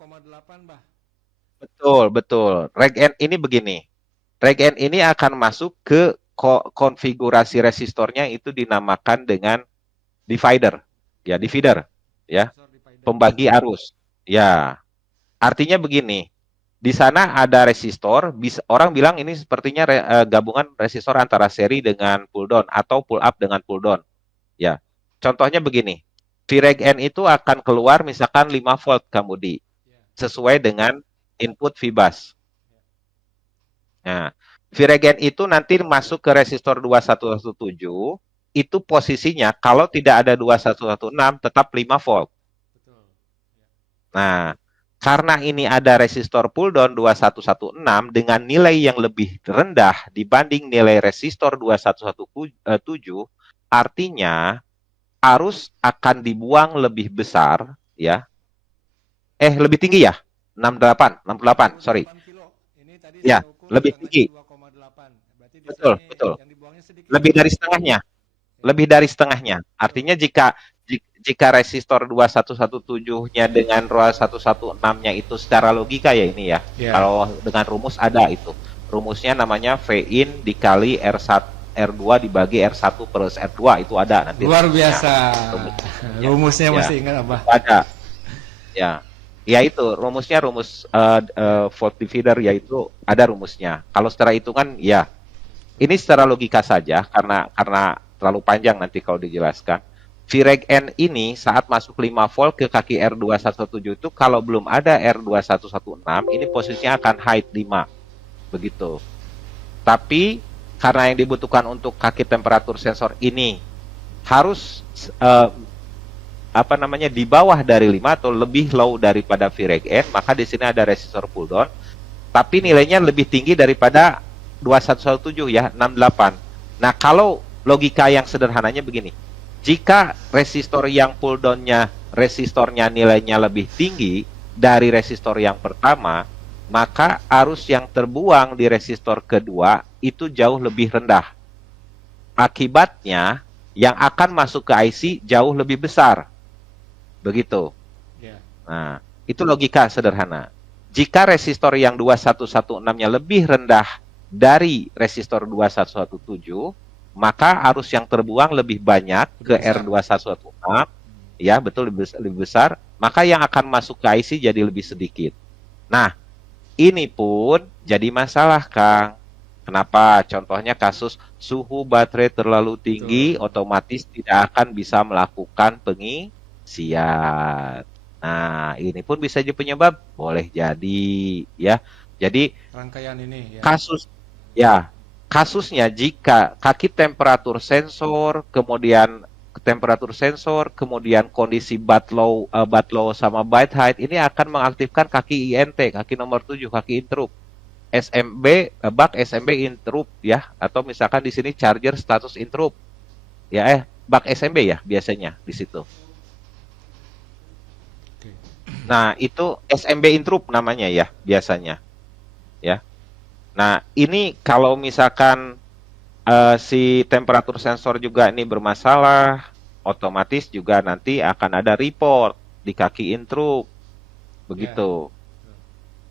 betul. Reg-n ini begini. Reg-n ini akan masuk ke konfigurasi resistornya itu dinamakan dengan divider. Ya, divider, ya. Pembagi arus. Ya. Artinya begini. Di sana ada resistor, orang bilang ini sepertinya gabungan resistor antara seri dengan pull down atau pull up dengan pull down. Ya. Contohnya begini. Vreg-n itu akan keluar misalkan 5 volt kemudian sesuai dengan input fibas. Nah, Vreg-n itu nanti masuk ke resistor 2117, itu posisinya kalau tidak ada 2116 tetap 5 volt. Nah, karena ini ada resistor pull down 2116 dengan nilai yang lebih rendah dibanding nilai resistor 2117, artinya arus akan dibuang lebih besar ya. Lebih tinggi ya? 68, sorry. Ya, lebih tinggi. Betul. Lebih dari setengahnya. Artinya jika resistor 2117-nya dengan 2116-nya itu secara logika ya ini ya. Kalau dengan rumus ada itu. Rumusnya namanya V-in dikali R2 dibagi R1 plus R2 itu ada nanti. Luar biasa. Rumusnya masih ingat apa? Ada. Ya itu rumusnya rumus volt divider yaitu ada rumusnya. Kalau secara hitungan ya ini secara logika saja karena terlalu panjang nanti kalau dijelaskan. Vreg-n ini saat masuk 5 volt ke kaki R217 itu kalau belum ada R2116 ini posisinya akan height 5. Begitu. Tapi karena yang dibutuhkan untuk kaki temperatur sensor ini harus di bawah dari 5 atau lebih low daripada Vreg-n, maka di sini ada resistor pull down. Tapi nilainya lebih tinggi daripada 2117 ya, 68. Nah, kalau logika yang sederhananya begini. Jika resistor yang pull down-nya resistornya nilainya lebih tinggi dari resistor yang pertama, maka arus yang terbuang di resistor kedua itu jauh lebih rendah. Akibatnya, yang akan masuk ke IC jauh lebih besar. Begitu. Nah, itu logika sederhana. Jika resistor yang 2116-nya lebih rendah dari resistor 2117, maka arus yang terbuang lebih banyak ke R2116 ya betul lebih besar, maka yang akan masuk ke IC jadi lebih sedikit. Nah, ini pun jadi masalah, Kang. Kenapa? Contohnya kasus suhu baterai terlalu tinggi, otomatis tidak akan bisa melakukan pengisian. Nah, ini pun bisa jadi penyebab, boleh jadi, ya. Jadi Rangkaian ini ya. kasusnya jika kaki temperatur sensor, kemudian kondisi bat low sama byte height ini akan mengaktifkan kaki INT, kaki nomor 7, kaki interrupt. bak SMB interrupt ya, atau misalkan di sini charger status interrupt. Ya, bak SMB ya biasanya di situ. Nah, itu SMB interrupt namanya ya biasanya. Ya. Nah, ini kalau misalkan si temperatur sensor juga ini bermasalah, otomatis juga nanti akan ada report di kaki interrupt. Begitu.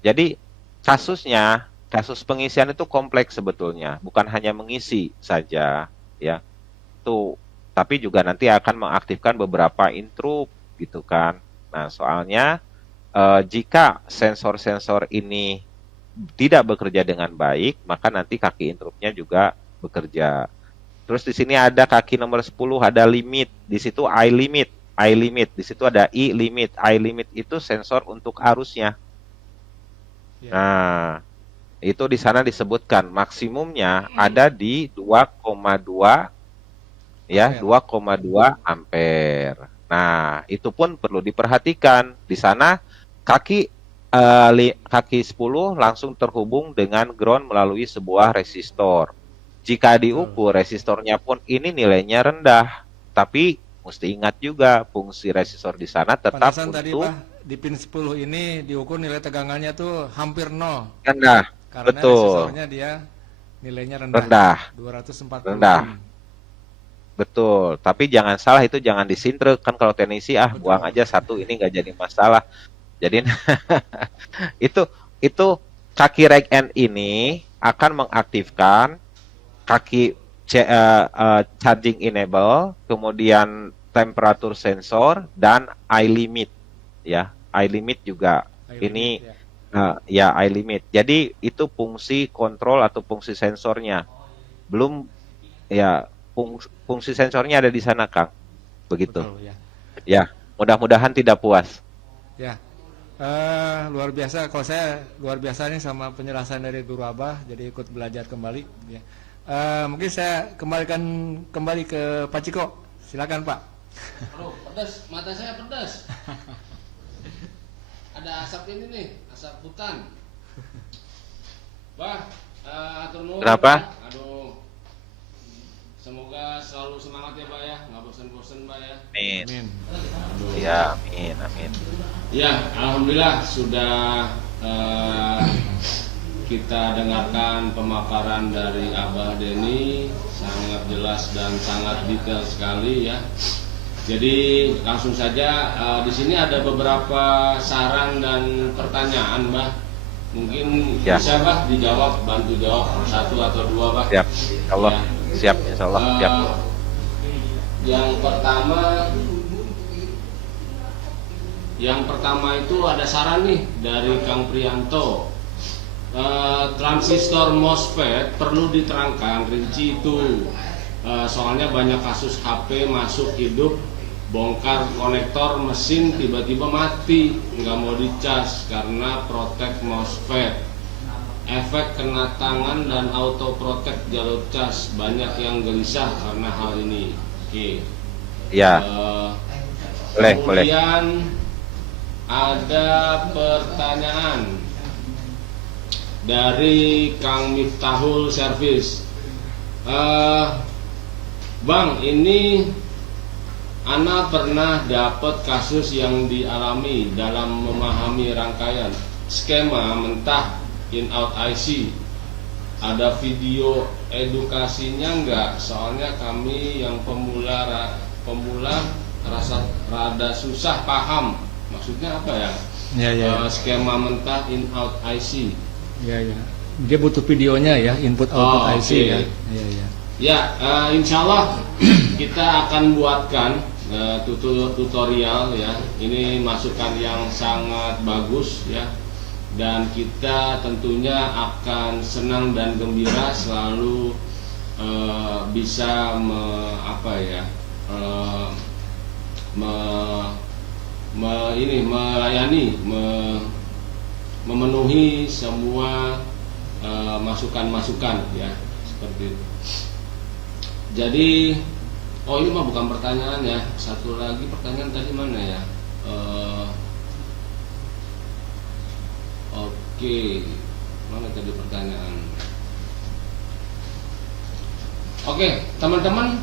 Jadi kasus pengisian itu kompleks sebetulnya, bukan hanya mengisi saja, ya. Tapi juga nanti akan mengaktifkan beberapa interrupt gitu kan. Nah, soalnya jika sensor-sensor ini tidak bekerja dengan baik, maka nanti kaki interruptnya juga bekerja. Terus di sini ada kaki nomor 10, ada limit. Di situ I limit. Di situ ada I limit. I limit itu sensor untuk arusnya. Nah, itu di sana disebutkan maksimumnya ada di 2,2 ya, 2,2 ampere. Nah, itu pun perlu diperhatikan. Di sana kaki 10 langsung terhubung dengan ground melalui sebuah resistor. Jika diukur resistornya pun ini nilainya rendah, tapi mesti ingat juga fungsi resistor di sana tetap Pantesan untuk tadi Pak, di pin 10 ini diukur nilai tegangannya tuh hampir 0. rendah. Karena Betul. resistornya dia nilainya rendah. Rendah. 240. Rendah. Betul, tapi jangan salah, itu jangan disintrek kan, kalau teknisi buang aja satu, ini nggak jadi masalah. Jadi itu kaki reg end ini akan mengaktifkan kaki charging enable, kemudian temperatur sensor dan I limit ya. I limit juga ini ya I limit. Jadi itu fungsi kontrol atau fungsi sensornya. Belum ya, fungsi sensornya ada di sana, Kang. Begitu. Betul, ya. Ya, mudah-mudahan tidak puas. Ya. Luar biasa, kalau saya luar biasa nih sama penjelasan dari Guru Abah, jadi ikut belajar kembali ya. Mungkin saya kembali ke Pak Ciko. Silakan, Pak. Aduh, pedas, mata saya pedas. Ada asap ini nih, asap hutan. Bah, atur nuhun. Kenapa? Aduh. Semoga selalu semangat ya, Pak ya, nggak bosan-bosan, Pak ya. Amin. Ya, amin, amin. Ya, alhamdulillah sudah kita dengarkan pemaparan dari Abah Denny, sangat jelas dan sangat detail sekali ya. Jadi langsung saja di sini ada beberapa saran dan pertanyaan, Bah. Mungkin bisa, Bah, dijawab, bantu jawab satu atau dua, Bah. Siap, Allah. Ya. Siap, insya Allah. Siap. Yang pertama itu ada saran nih dari Kang Prianto. Transistor MOSFET perlu diterangkan rinci itu. Soalnya banyak kasus HP masuk hidup, bongkar konektor mesin tiba-tiba mati, nggak mau dicas karena protek MOSFET. Efek kena tangan dan auto protect jalur cas, banyak yang gelisah karena hal ini. Oke. Ya. Kemudian ada pertanyaan dari Kang Miftahul Service. Bang, ini Ana pernah dapat kasus yang dialami dalam memahami rangkaian skema mentah in-out IC. Ada video edukasinya enggak? Soalnya kami yang pemula rada susah paham. Maksudnya apa ya? Skema mentah in-out IC. Ya. Dia butuh videonya ya, input output IC ya. Ya, insya Allah kita akan buatkan tutorial ya. Ini masukan yang sangat bagus ya. Dan kita tentunya akan senang dan gembira selalu bisa melayani, memenuhi semua masukan-masukan ya, seperti itu. Jadi, ini mah bukan pertanyaan ya. Satu lagi pertanyaan tadi mana ya? Oke, mana tadi pertanyaan? Oke, teman-teman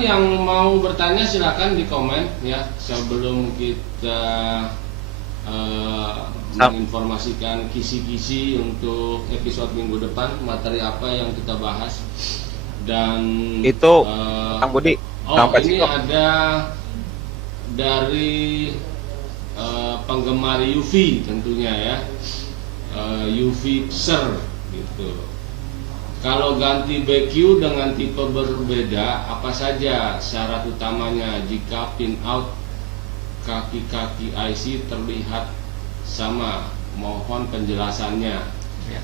yang mau bertanya silakan di komen ya, sebelum kita menginformasikan kisi-kisi untuk episode minggu depan, materi apa yang kita bahas. Dan itu Kang Budi, ini ada dari penggemar UV tentunya ya, UV Pser gitu. Kalau ganti BQ dengan tipe berbeda, apa saja syarat utamanya jika pin out kaki-kaki IC terlihat sama? Mohon penjelasannya. Ya.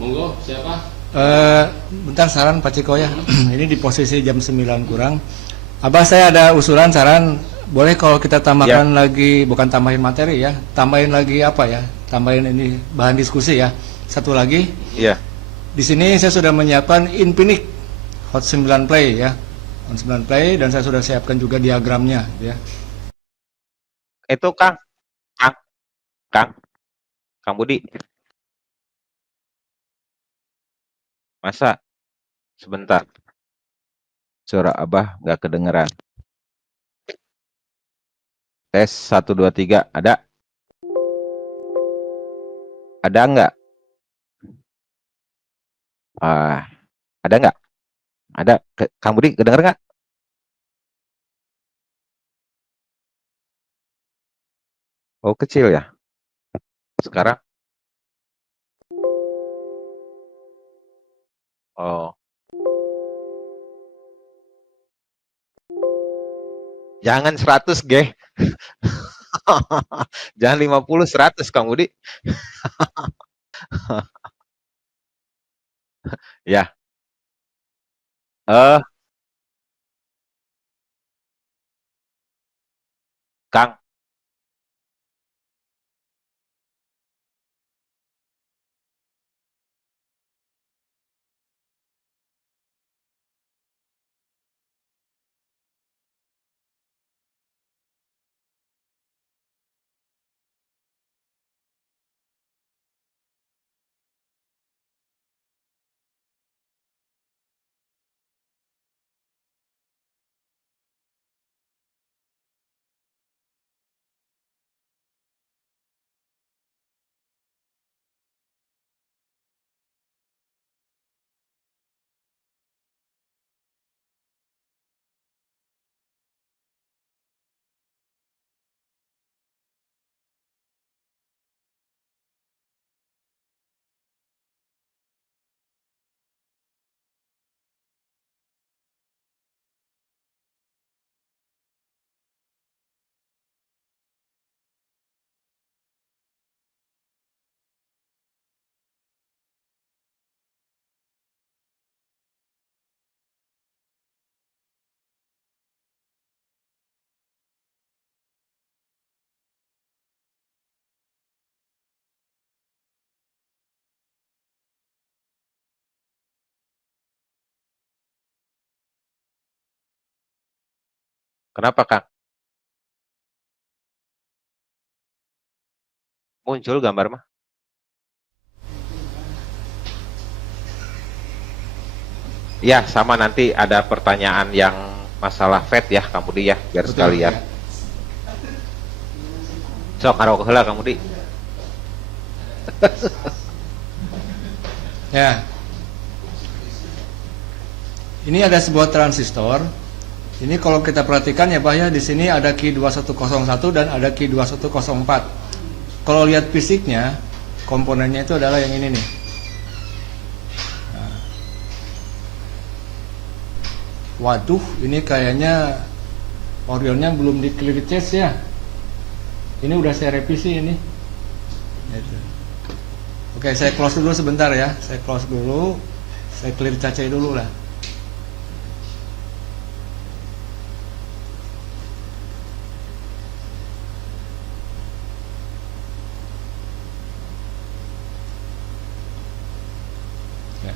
Monggo, siapa? Bentar, saran Pak Ciko ya. Ini di posisi jam 9 kurang. Abah, saya ada usulan saran. Boleh kalau kita tambahkan lagi, bukan tambahin materi ya, tambahin lagi apa ya? Tambahin ini bahan diskusi ya. Satu lagi, Iya. di sini saya sudah menyiapkan Infinix Hot 9 Play ya, Hot 9 Play, dan saya sudah siapkan juga diagramnya ya. Itu Kang Budi. Masa sebentar, suara Abah nggak kedengeran. Tes 1 2 3, ada nggak? Ada nggak? Ada. Kang Budi kedenger nggak? Oh, kecil ya. Sekarang? Oh. Jangan 100, Ge. Jangan 50, 100, Kang Budi. Ya. Kang. Kenapa, Kang? Muncul gambar mah? Ya, sama nanti ada pertanyaan yang masalah Fed ya, Kang Budi ya, biar sekalian. Sok karo heula Kang Budi. Ya. Ini ada sebuah transistor. Ini kalau kita perhatikan ya Pak ya, di sini ada Q2101 dan ada Q2104. Kalau lihat fisiknya, komponennya itu adalah yang ini nih. Nah. Waduh, ini kayaknya Orionnya belum di clear chase ya. Ini udah saya revisi ini. Gitu. Oke, saya close dulu sebentar ya. Saya close dulu. Saya clear cache dulu lah. Ya.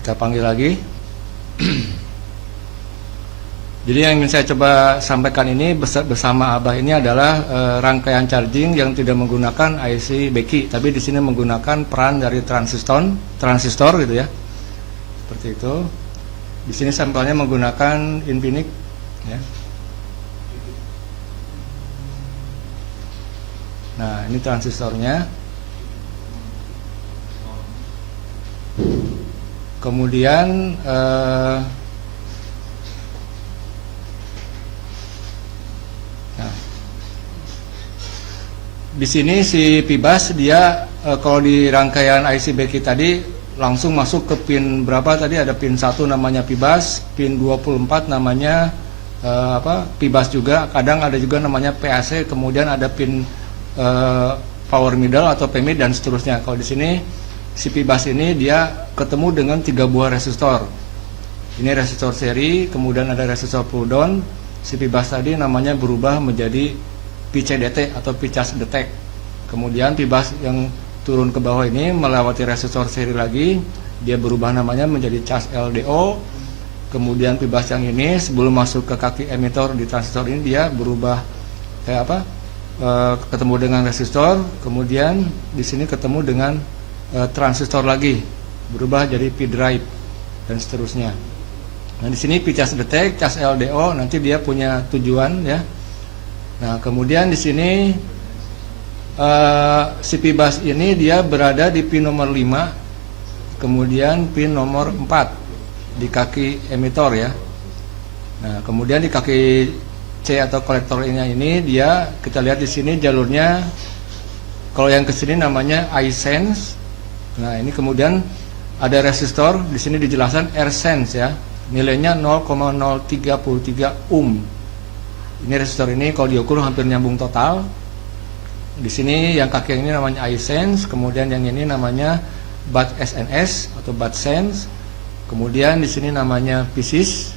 Kita panggil lagi. Jadi yang ingin saya coba sampaikan ini bersama Abah ini adalah rangkaian charging yang tidak menggunakan IC Becky, tapi di sini menggunakan peran dari transistor gitu ya. Seperti itu. Di sini sampelnya menggunakan Infinix ya. Nah, ini transistornya. Kemudian di sini si Pibas dia kalau di rangkaian IC Becky tadi langsung masuk ke pin berapa tadi, ada pin 1 namanya Pibas, pin 24 namanya Pibas juga, kadang ada juga namanya PAC, kemudian ada pin power middle atau PMID dan seterusnya. Kalau di sini si Pibas ini dia ketemu dengan 3 buah resistor. Ini resistor seri, kemudian ada resistor pull down. Si Pibas tadi namanya berubah menjadi PCDT atau P-charge detect. Kemudian Pibas yang turun ke bawah ini melewati resistor seri lagi, dia berubah namanya menjadi charge LDO. Kemudian Pibas yang ini sebelum masuk ke kaki emitor di transistor ini dia berubah ketemu dengan resistor, kemudian di sini ketemu dengan transistor lagi, berubah jadi P-drive dan seterusnya. Nah, di sini P-charge detect, charge LDO nanti dia punya tujuan ya. Nah, kemudian di sini si Pibas ini dia berada di pin nomor 5, kemudian pin nomor 4 di kaki emitor ya. Nah, kemudian di kaki C atau kolektornya ini dia kita lihat di sini jalurnya, kalau yang ke sini namanya iSense. Nah, ini kemudian ada resistor di sini dijelaskan AirSense ya. Nilainya 0,033 ohm. Ini resistor ini kalau diukur hampir nyambung total. Di sini yang kaki yang ini namanya iSense, kemudian yang ini namanya BAT SNS atau BAT Sense. Kemudian di sini namanya PCS.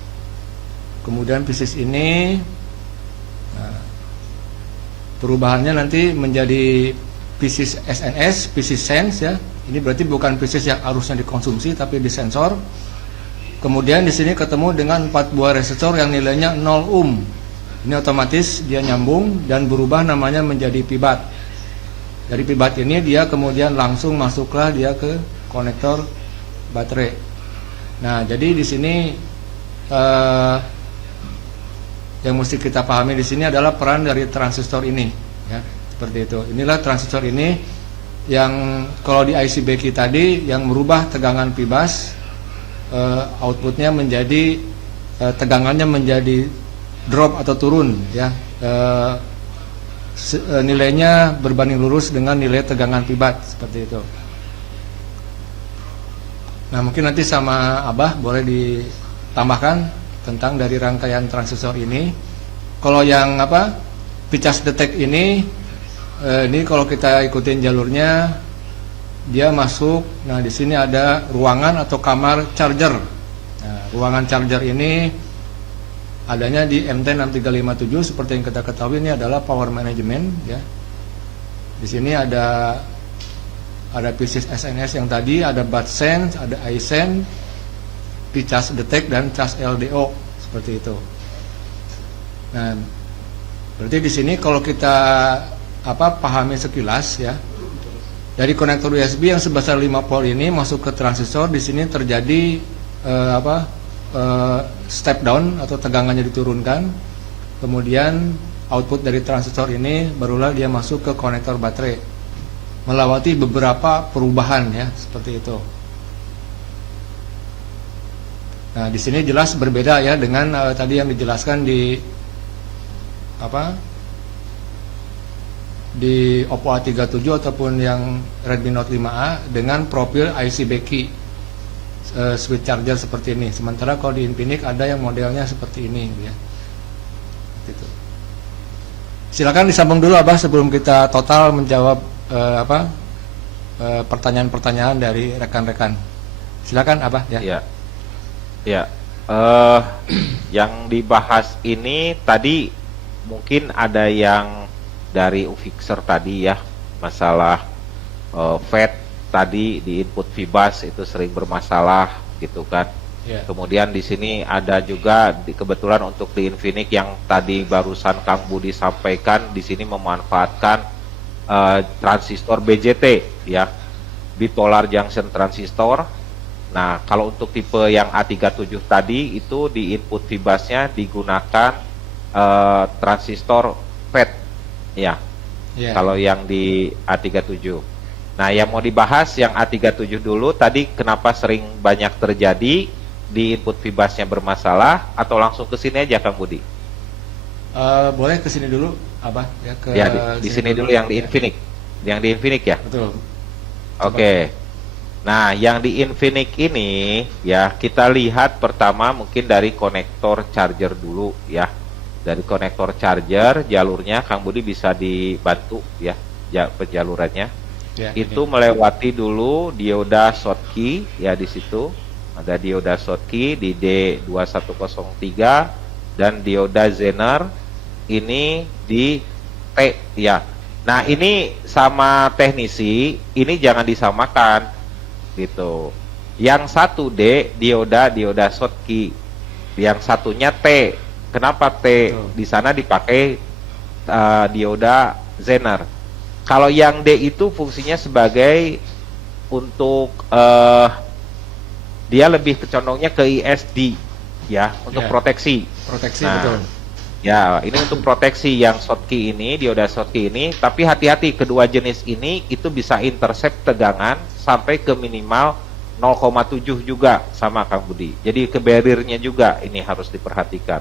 Kemudian PCS ini perubahannya nanti menjadi PCS SNS, PCS Sense ya. Ini berarti bukan PCS yang harusnya dikonsumsi tapi disensor. Kemudian di sini ketemu dengan 4 buah resistor yang nilainya 0 ohm. Ini otomatis dia nyambung dan berubah namanya menjadi Pibat. Dari Pibat ini dia kemudian langsung masuklah dia ke konektor baterai. Nah, jadi di sini yang mesti kita pahami di sini adalah peran dari transistor ini, ya, seperti itu. Inilah transistor ini yang kalau di IC Becky tadi yang merubah tegangan Pibas, outputnya menjadi tegangannya menjadi drop atau turun ya, nilainya berbanding lurus dengan nilai tegangan Pibat seperti itu. Nah, mungkin nanti sama Abah boleh ditambahkan tentang dari rangkaian transistor ini. Kalau yang P-charge detect ini kalau kita ikutin jalurnya dia masuk. Nah, di sini ada ruangan atau kamar charger. Nah, ruangan charger ini adanya di MT6357 seperti yang kita ketahui, ini adalah power management ya. Di sini ada PCS SNS yang tadi, ada BAT Sense, ada iSense, P-charge detect dan charge LDO seperti itu. Nah, berarti di sini kalau kita pahami sekilas ya, dari konektor USB yang sebesar 5 volt ini masuk ke transistor, di sini terjadi step down atau tegangannya diturunkan, kemudian output dari transistor ini barulah dia masuk ke konektor baterai melewati beberapa perubahan ya, seperti itu. Nah, di sini jelas berbeda ya dengan tadi yang dijelaskan di di Oppo A37 ataupun yang Redmi Note 5A dengan profil IC Becky. switch charger seperti ini. Sementara kalau di Infinix ada yang modelnya seperti ini, ya. Gitu. Silakan disambung dulu Abah sebelum kita total menjawab pertanyaan-pertanyaan dari rekan-rekan. Silakan Abah ya. Ya. Ya. Yang dibahas ini tadi mungkin ada yang dari Ufixer tadi ya, masalah FET tadi di input Fibas itu sering bermasalah gitu kan. Ya. Kemudian di sini ada juga kebetulan untuk di Infinix yang tadi barusan Kang Budi sampaikan, di sini memanfaatkan transistor BJT ya, bipolar junction transistor. Nah, kalau untuk tipe yang A37 tadi itu di input Fibasnya digunakan transistor FET ya. Ya. Kalau yang di A37. Nah, yang mau dibahas yang A37 dulu tadi, kenapa sering banyak terjadi di input Fibasnya bermasalah, atau langsung ke sini aja Kang Budi? Boleh ke sini dulu Abah ya, ke Ya, di sini dulu yang di Infinix. Yang di Infinix ya? Betul. Oke. Nah, yang di Infinix ini ya, kita lihat pertama mungkin dari konektor charger dulu ya. Dari konektor charger jalurnya Kang Budi bisa dibantu ya, penjalurannya. Ya, Itu ini. melewati dulu dioda Schottky ya, di situ ada dioda Schottky di D2103 dan dioda Zener ini di T ya. Nah, ini sama teknisi ini jangan disamakan gitu. Yang satu D dioda Schottky, yang satunya T. Kenapa T? Betul. Di sana dipakai dioda Zener. Kalau yang D itu fungsinya sebagai untuk dia lebih condongnya ke ISD ya, untuk Ya. proteksi. Proteksi Nah, betul. Ya, ini untuk proteksi yang Schottky ini, dioda Schottky ini, tapi hati-hati kedua jenis ini itu bisa intercept tegangan sampai ke minimal 0,7 juga sama Kang Budi. Jadi ke barriernya juga ini harus diperhatikan.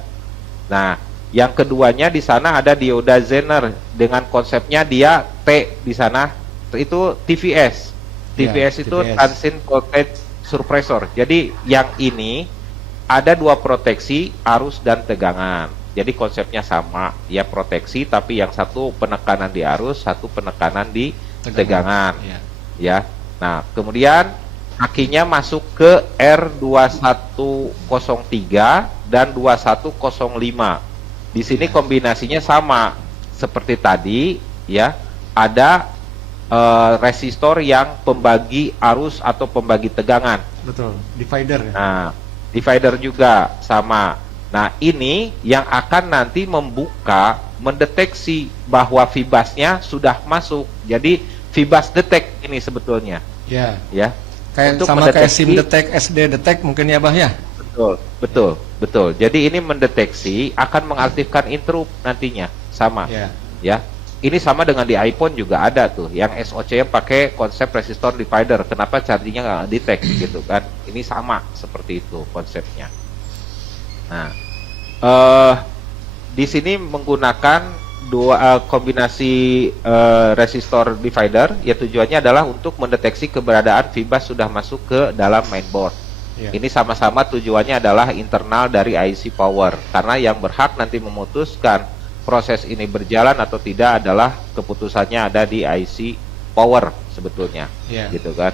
Nah, yang keduanya di sana ada dioda Zener dengan konsepnya dia T di sana itu TVS. TVS itu TVS. Transient Voltage Suppressor. Jadi yang ini ada dua proteksi arus dan tegangan. Jadi konsepnya sama, ya proteksi, tapi yang satu penekanan di arus, satu penekanan di tegangan. Ya. Ya. Nah, kemudian kakinya masuk ke R2103 dan 2105. Di sini kombinasinya sama seperti tadi, ya. Ada resistor yang pembagi arus atau pembagi tegangan. Betul. Divider ya. Nah, divider juga sama. Nah, ini yang akan nanti mendeteksi bahwa Fibasnya sudah masuk. Jadi Fibas detect ini sebetulnya, Ya. ya. Kayak Untuk sama kayak mendeteksi- SIM detect, SD detect mungkin ya Bah ya. Betul. Jadi ini mendeteksi akan mengaktifkan interrupt nantinya, sama. Ya. Ya. Ini sama dengan di iPhone juga ada tuh, yang SOC pakai konsep resistor divider. Kenapa chargingnya nggak detect gitu kan? Ini sama seperti itu konsepnya. Nah, di sini menggunakan dua kombinasi resistor divider. Ya, tujuannya adalah untuk mendeteksi keberadaan Fibas sudah masuk ke dalam mainboard. Ya. Ini sama-sama tujuannya adalah internal dari IC power, karena yang berhak nanti memutuskan proses ini berjalan atau tidak adalah keputusannya ada di IC power sebetulnya, Ya. gitu kan.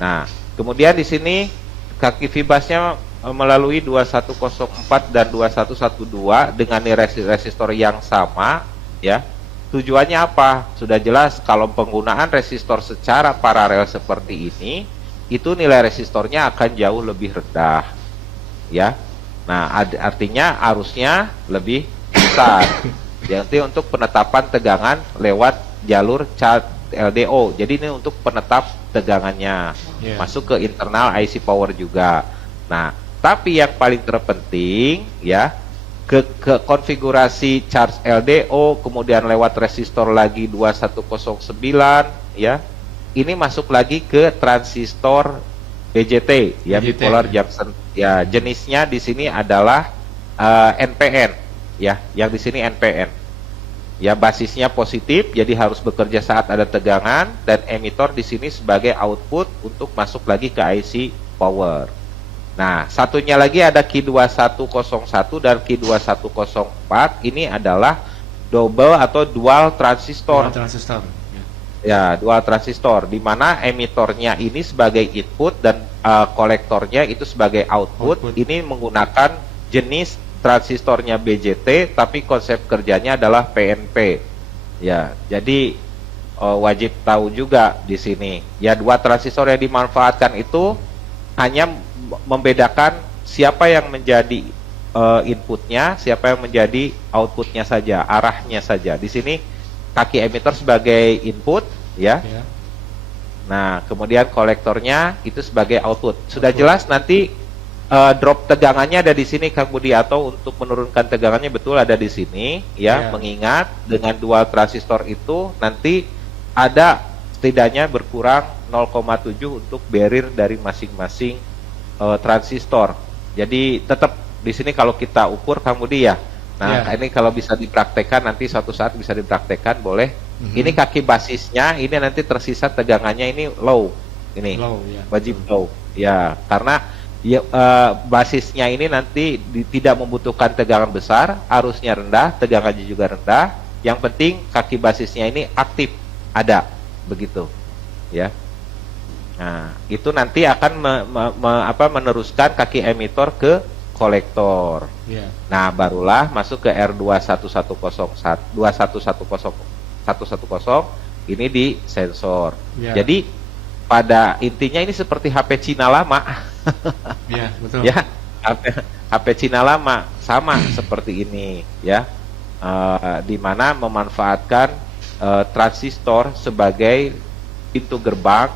Nah, kemudian di sini kaki Fibasnya melalui 2104 dan 2112 dengan resistor yang sama, ya. Tujuannya apa? Sudah jelas, kalau penggunaan resistor secara paralel seperti ini, itu nilai resistornya akan jauh lebih rendah, ya. Nah, artinya arusnya lebih besar. Jadi untuk penetapan tegangan lewat jalur charge LDO. Jadi ini untuk penetap tegangannya, Ya. masuk ke internal IC power juga. Nah, tapi yang paling terpenting ya, ke konfigurasi charge LDO, kemudian lewat resistor lagi 2109 ya. Ini masuk lagi ke transistor BJT ya, BJT, bipolar ya. junction. Ya, jenisnya di sini adalah NPN ya, yang di sini NPN. Ya, basisnya positif, jadi harus bekerja saat ada tegangan, dan emitor di sini sebagai output untuk masuk lagi ke IC power. Nah, satunya lagi ada Q2101 dan Q2104. Ini adalah double atau dual transistor. Transistor. Ya, dual transistor, di mana emitornya ini sebagai input dan kolektornya itu sebagai output. Ini menggunakan jenis transistornya BJT, tapi konsep kerjanya adalah PNP. Ya, jadi wajib tahu juga di sini. Ya, dua transistor yang dimanfaatkan itu hanya membedakan siapa yang menjadi inputnya, siapa yang menjadi outputnya saja, arahnya saja. Di sini kaki emitor sebagai input, ya. Nah, kemudian kolektornya itu sebagai output. Sudah jelas nanti drop tegangannya ada di sini, Kang Budi, atau untuk menurunkan tegangannya betul ada di sini, ya. Mengingat dengan dual transistor itu nanti ada setidaknya berkurang 0,7 untuk barrier dari masing-masing transistor. Jadi tetap di sini kalau kita ukur, Kang Budi, ya. Nah, ini kalau bisa dipraktekkan nanti suatu saat bisa dipraktekkan, boleh. Ini kaki basisnya, ini nanti tersisa tegangannya ini low. Ini Low, ya. wajib low. Ya, karena ya, basisnya ini nanti tidak membutuhkan tegangan besar, arusnya rendah, tegangannya juga rendah. Yang penting kaki basisnya ini aktif, ada, begitu. Ya. Nah, itu nanti akan meneruskan kaki emitor ke kolektor. Nah, barulah masuk ke R21101 ini di sensor. Jadi pada intinya ini seperti HP Cina lama. Ya, betul. Ya, HP Cina lama sama seperti ini, ya. Di mana memanfaatkan transistor sebagai pintu gerbang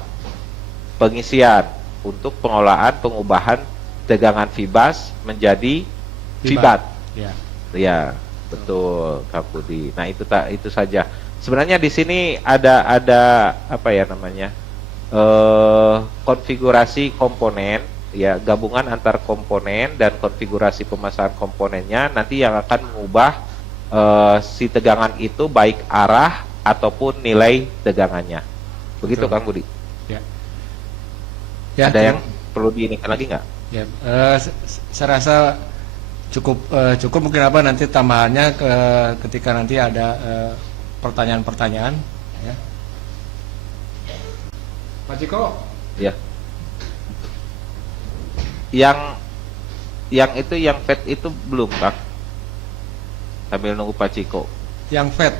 pengisian untuk pengubahan tegangan fibas menjadi fibat. Ya, betul, Kak Budi. Nah, itu saja. Sebenarnya di sini ada apa ya namanya? Konfigurasi komponen, ya, gabungan antar komponen dan konfigurasi pemasangan komponennya nanti yang akan mengubah si tegangan itu baik arah ataupun nilai tegangannya. Begitu, Kang Budi. Ya, ada yang perlu diinikan lagi nggak? Ya, saya rasa cukup mungkin apa nanti tambahannya ketika nanti ada pertanyaan-pertanyaan, ya. Pak Ciko? Ya. Yang itu yang FET itu belum, Kang. Sambil nunggu Pak Ciko. Yang FET.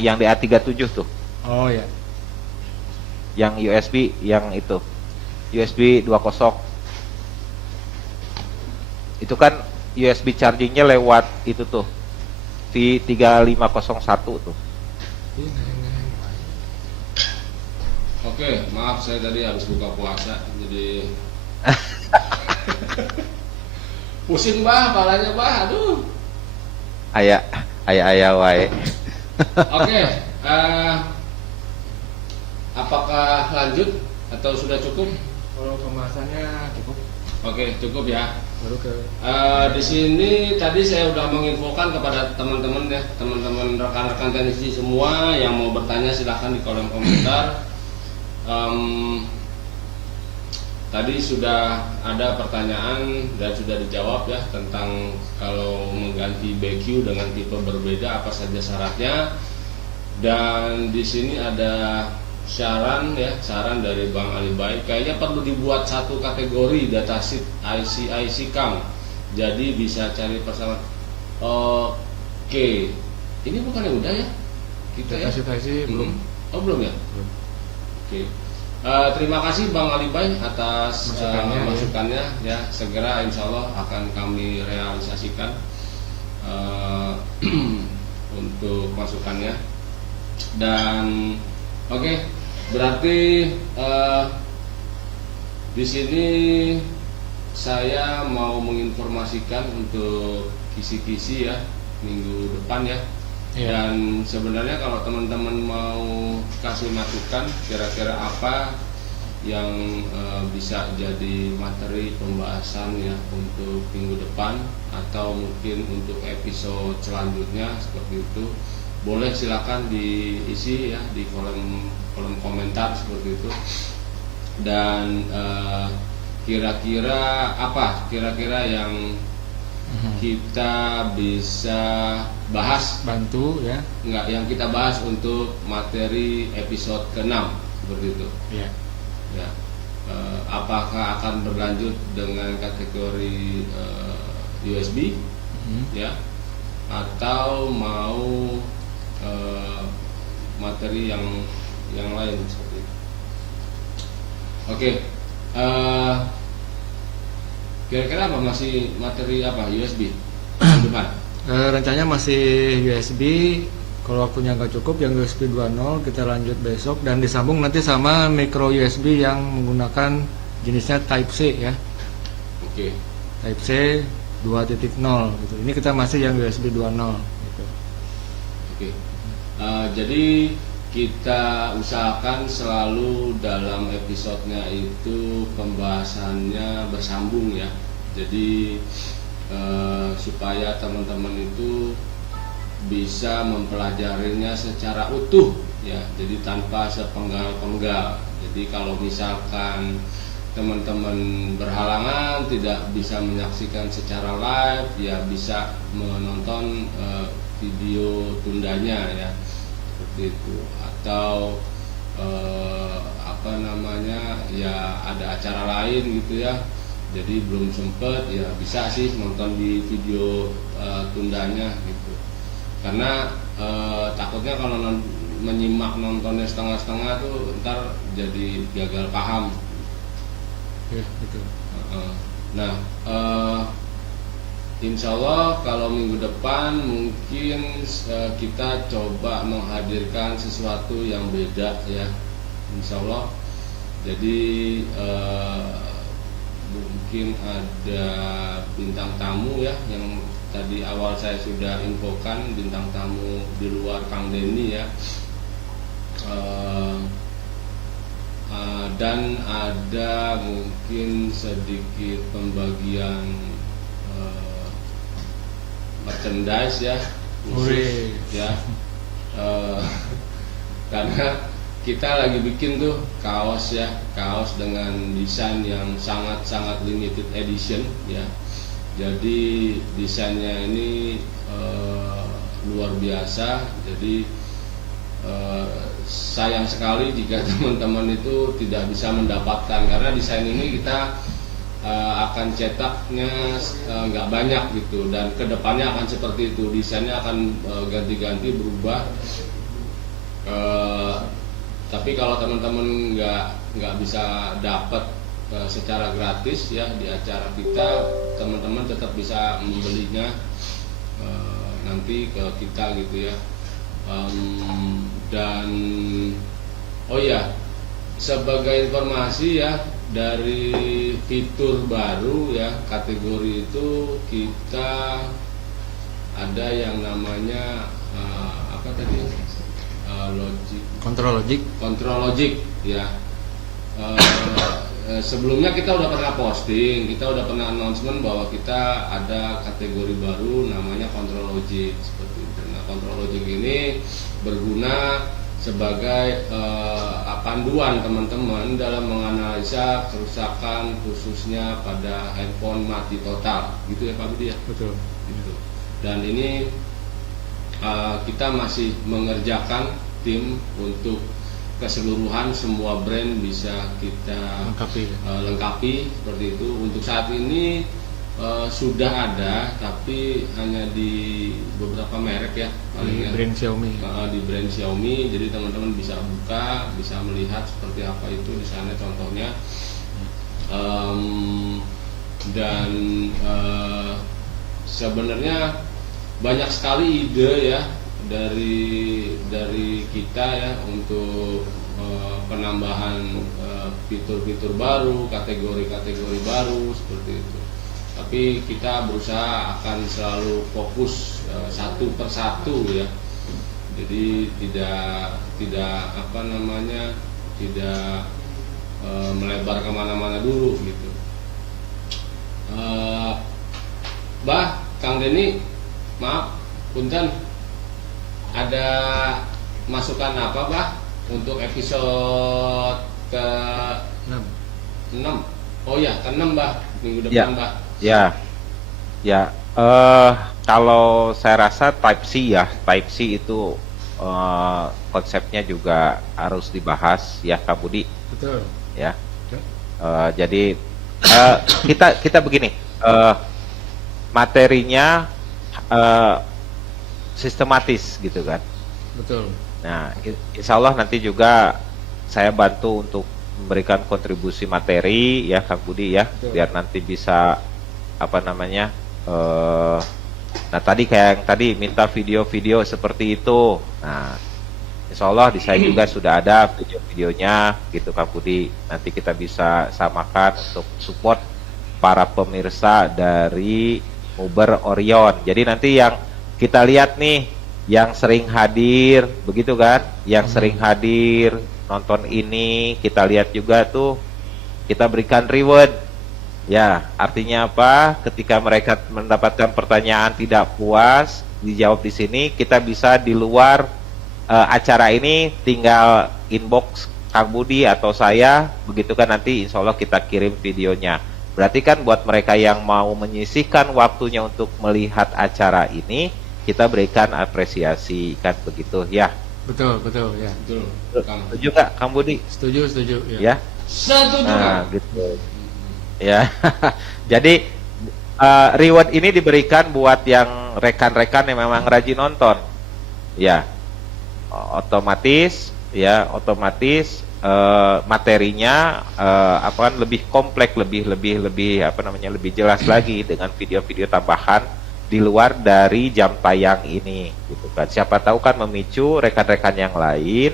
Yang DA37 tuh. Oh ya. Yang USB yang itu. USB 20. Itu kan USB chargingnya lewat itu tuh. V3501 tuh. Oke, maaf saya tadi habis buka puasa, jadi pusing bah, palanya bah, aduh. Ayah wae. Oke, apakah lanjut atau sudah cukup? Kalau pembahasannya cukup. Oke, cukup ya. Baru ke Di sini tadi saya udah menginfokan kepada teman-teman ya, teman-teman rekan-rekan teknisi semua yang mau bertanya silahkan di kolom komentar. Tadi sudah ada pertanyaan dan sudah dijawab ya tentang kalau mengganti BQ dengan tipe berbeda apa saja syaratnya. Dan di sini ada saran dari Bang Ali Baik, kayaknya perlu dibuat satu kategori datasheet IC Kang. Jadi bisa cari persamaan. Oke. Ini bukan yang udah ya? Kita ya? belum. Oh, belum ya? Belum. Oke. Terima kasih Bang Ali Baik atas masukannya ya. Segera insya Allah akan kami realisasikan untuk masukannya. Dan oke, berarti di sini saya mau menginformasikan untuk kisi-kisi ya minggu depan ya. Dan sebenarnya kalau teman-teman mau kasih masukan kira-kira apa yang bisa jadi materi pembahasan ya untuk minggu depan atau mungkin untuk episode selanjutnya seperti itu, boleh silakan diisi ya di kolom komentar seperti itu. Dan kira-kira apa yang kita bisa bahas, Bantu ya. nggak yang kita bahas untuk materi episode ke-6 seperti itu Ya. ya. Apakah akan berlanjut dengan kategori USB ya, atau mau materi yang lain seperti itu. Oke, kira-kira apa masih materi apa USB depan? Rencananya masih USB. Kalau waktunya nggak cukup, yang USB 2.0 kita lanjut besok dan disambung nanti sama micro USB yang menggunakan jenisnya Type C ya. Oke. Type C 2.0 gitu. Ini kita masih yang USB 2.0 gitu. Oke. Jadi kita usahakan selalu dalam episodenya itu pembahasannya bersambung ya. Jadi supaya teman-teman itu bisa mempelajarinya secara utuh ya. Jadi tanpa sepenggal-penggal. Jadi kalau misalkan teman-teman berhalangan tidak bisa menyaksikan secara live, ya bisa menonton video tundanya ya, seperti itu. Atau ya ada acara lain gitu ya, jadi belum sempet ya bisa sih nonton di video tundanya gitu. Karena takutnya kalau menyimak nontonnya setengah-setengah tuh ntar jadi gagal paham. Ya, betul. Nah, insya Allah kalau minggu depan mungkin kita coba menghadirkan sesuatu yang beda ya, insya Allah. Jadi mungkin ada bintang tamu ya, yang tadi awal saya sudah infokan, bintang tamu di luar Kang Denny ya. Dan ada mungkin sedikit pembagian merchandise ya, khusus ya, karena kita lagi bikin tuh kaos ya, kaos dengan desain yang sangat limited edition ya. Jadi desainnya ini luar biasa. Jadi sayang sekali jika teman-teman itu tidak bisa mendapatkan, karena desain ini kita akan cetaknya nggak banyak gitu, dan kedepannya akan seperti itu, desainnya akan ganti-ganti berubah. Tapi kalau teman-teman nggak bisa dapat secara gratis ya di acara kita, teman-teman tetap bisa membelinya nanti ke kita gitu ya. Dan oh ya, sebagai informasi ya, dari fitur baru ya, kategori itu kita ada yang namanya apa tadi, Control logic ya. Sebelumnya kita udah pernah posting, kita udah pernah announcement bahwa kita ada kategori baru namanya control logic seperti itu. Nah, control logic ini berguna sebagai panduan teman-teman dalam menganalisa kerusakan khususnya pada handphone mati total, gitu ya Pak Budi ya. Betul. Gitu. Dan ini kita masih mengerjakan tim untuk keseluruhan semua brand bisa kita lengkapi seperti itu. Untuk saat ini sudah ada, tapi hanya di beberapa merek ya, Di brand Xiaomi. Di brand Xiaomi. Jadi teman-teman bisa buka, bisa melihat seperti apa itu di sana contohnya. Dan sebenarnya banyak sekali ide ya dari kita ya untuk penambahan fitur-fitur baru, kategori-kategori baru seperti itu. Tapi kita berusaha akan selalu fokus satu persatu ya. Jadi tidak melebar kemana-mana dulu gitu. Kang Denny, maaf, punten, ada masukan apa untuk episode ke 6? Oh ya, ke-6 Mbah, minggu Ya. depan Mbah. Ya, ya. Kalau saya rasa Type C ya, Type C itu konsepnya juga harus dibahas ya, Kak Budi. Betul. Ya. Ya. Jadi kita begini, materinya sistematis gitu kan. Betul. Nah, insya Allah nanti juga saya bantu untuk memberikan kontribusi materi ya, Kang Budi ya, Betul. biar nanti bisa apa namanya. Nah tadi kayak yang tadi minta video-video seperti itu. Nah, insya Allah di saya juga sudah ada video-videonya gitu, Kang Budi. Nanti kita bisa samakan untuk support para pemirsa dari Uber Orion. Jadi nanti yang kita lihat nih, yang sering hadir, begitu kan? Yang sering hadir nonton ini, kita lihat juga tuh, kita berikan reward. Ya, artinya apa? Ketika mereka mendapatkan pertanyaan tidak puas, dijawab di sini, kita bisa di luar acara ini tinggal inbox Kang Budi atau saya, begitu kan, nanti insya Allah kita kirim videonya. Berarti kan buat mereka yang mau menyisihkan waktunya untuk melihat acara ini, kita berikan apresiasi, kan begitu ya. Betul, betul ya. Betul, Kang. Setuju nggak, Kang Budi? Setuju, setuju ya. Ya. Setuju Nah, Kang. gitu. Ya. Jadi reward ini diberikan buat yang rekan-rekan yang memang rajin nonton. Ya. Otomatis materinya apa kan lebih kompleks, lebih apa namanya, lebih jelas lagi dengan video-video tambahan di luar dari jam tayang ini gitu kan. Siapa tahu kan memicu rekan-rekan yang lain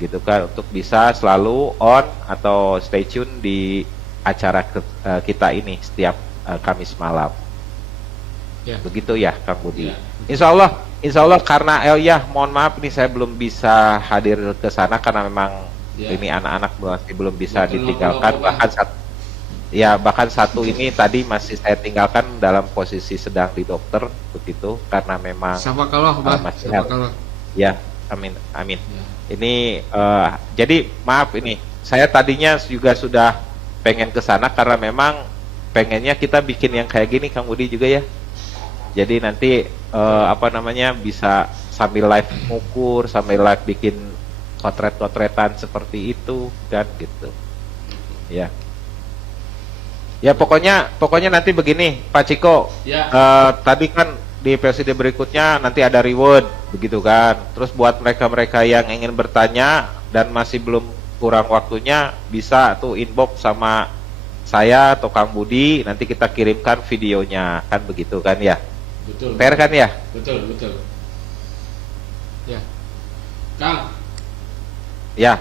gitu kan untuk bisa selalu on atau stay tune di acara kita ini setiap Kamis malam. Ya. Begitu ya, Kang Budi. Ya. Insya Allah karena ya mohon maaf ini saya belum bisa hadir ke sana karena memang Ya. ini anak-anak masih belum bisa Betul, ditinggalkan, Bang. bahkan satu ini tadi masih saya tinggalkan dalam posisi sedang di dokter begitu karena memang Sama kalau, masih sama kalau. ya, amin. Ya. Ini jadi maaf ini saya tadinya juga sudah pengen ke sana karena memang pengennya kita bikin yang kayak gini, Kang Budi juga ya. Jadi nanti apa namanya bisa sambil live ngukur, sambil live bikin potret-potretan seperti itu kan gitu. Ya. Ya pokoknya nanti begini, Pak Ciko. Ya. Tadi kan di episode berikutnya nanti ada reward begitu kan. Terus buat mereka-mereka yang ingin bertanya dan masih belum kurang waktunya bisa tuh inbox sama saya atau Kang Budi, nanti kita kirimkan videonya kan begitu kan ya. Betul. Fair kan ya? Betul. Ya. Kang, Ya.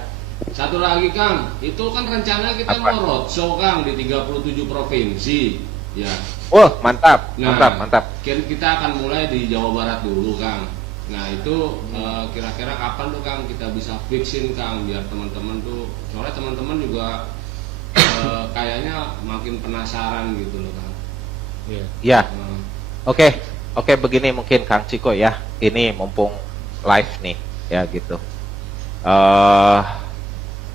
satu lagi Kang, itu kan rencana kita Apa? mau roadshow Kang di 37 provinsi. Ya. Wah, mantap. Nah, Mantap. Kita akan mulai di Jawa Barat dulu Kang. Nah itu kira-kira kapan tuh Kang kita bisa fixin Kang biar teman-teman tuh, soalnya teman-teman juga kayaknya makin penasaran gitu loh Kang. Ya. Ya. Nah, Oke, begini mungkin Kang Ciko ya. Ini mumpung live nih ya gitu.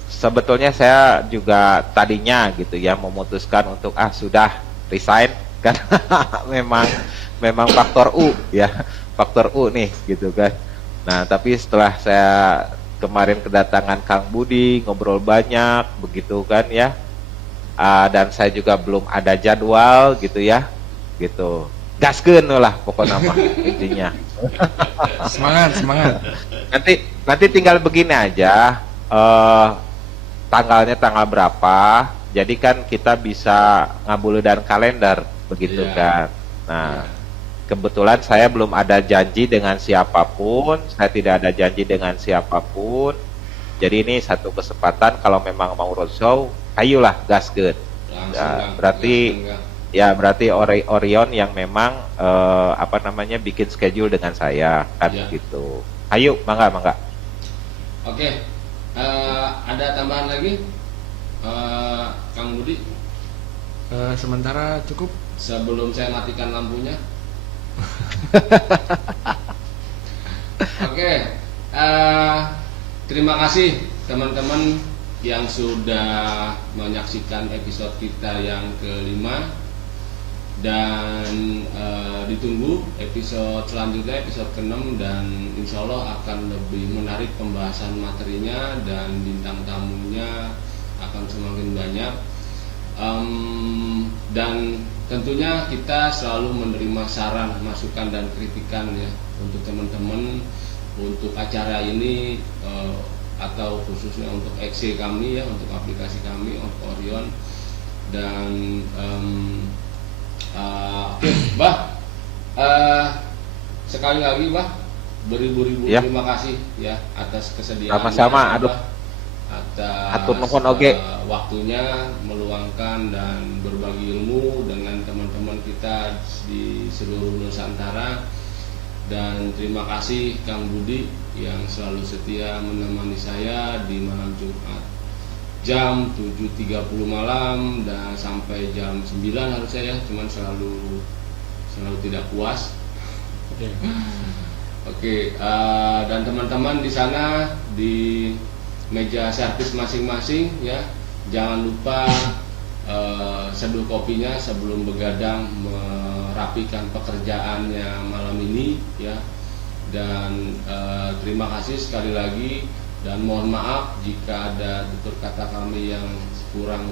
Sebetulnya saya juga tadinya gitu ya memutuskan untuk sudah resign kan memang faktor U ya, faktor U nih gitu kan. Nah tapi setelah saya kemarin kedatangan Kang Budi, ngobrol banyak begitu kan ya, dan saya juga belum ada jadwal gitu ya, gitu. Gaskeun lah pokoknya mah intinya. Semangat. Nanti tinggal begini aja, tanggalnya tanggal berapa, jadi kan kita bisa ngabuludan kalender begitu Iya. kan. Nah kebetulan saya belum ada janji dengan siapapun, saya tidak ada janji dengan siapapun, jadi ini satu kesempatan kalau memang mau roadshow, ayolah gaskeun. langsung Ya, Kang. berarti Langsung, Kang. Ya berarti Orion yang memang apa namanya bikin schedule dengan saya kan Ya. gitu. Ayo, mangga. Oke, ada tambahan lagi Kang Budi Sementara cukup. sebelum saya matikan lampunya. Oke, terima kasih teman-teman yang sudah menyaksikan episode kita yang kelima, dan ditunggu episode selanjutnya, episode ke-6, dan insya Allah akan lebih menarik pembahasan materinya dan bintang tamunya akan semakin banyak. Dan tentunya kita selalu menerima saran, masukan, dan kritikan ya untuk teman-teman untuk acara ini, atau khususnya untuk XC kami ya, untuk aplikasi kami Orion. Dan oke, Bah, sekali lagi Bah, beribu-ribu Ya. terima kasih ya atas kesediaan Sama-sama, aduh. atas Atur nuhun oge. waktunya meluangkan dan berbagi ilmu dengan teman-teman kita di seluruh Nusantara. Dan terima kasih Kang Budi yang selalu setia menemani saya di malam Jumat jam 7.30 malam dan sampai jam 9 harusnya ya, cuman selalu tidak puas. Oke, dan teman-teman di sana di meja servis masing-masing ya, jangan lupa seduh kopinya sebelum begadang merapikan pekerjaannya malam ini ya. Dan terima kasih sekali lagi, dan mohon maaf jika ada tutur kata kami yang kurang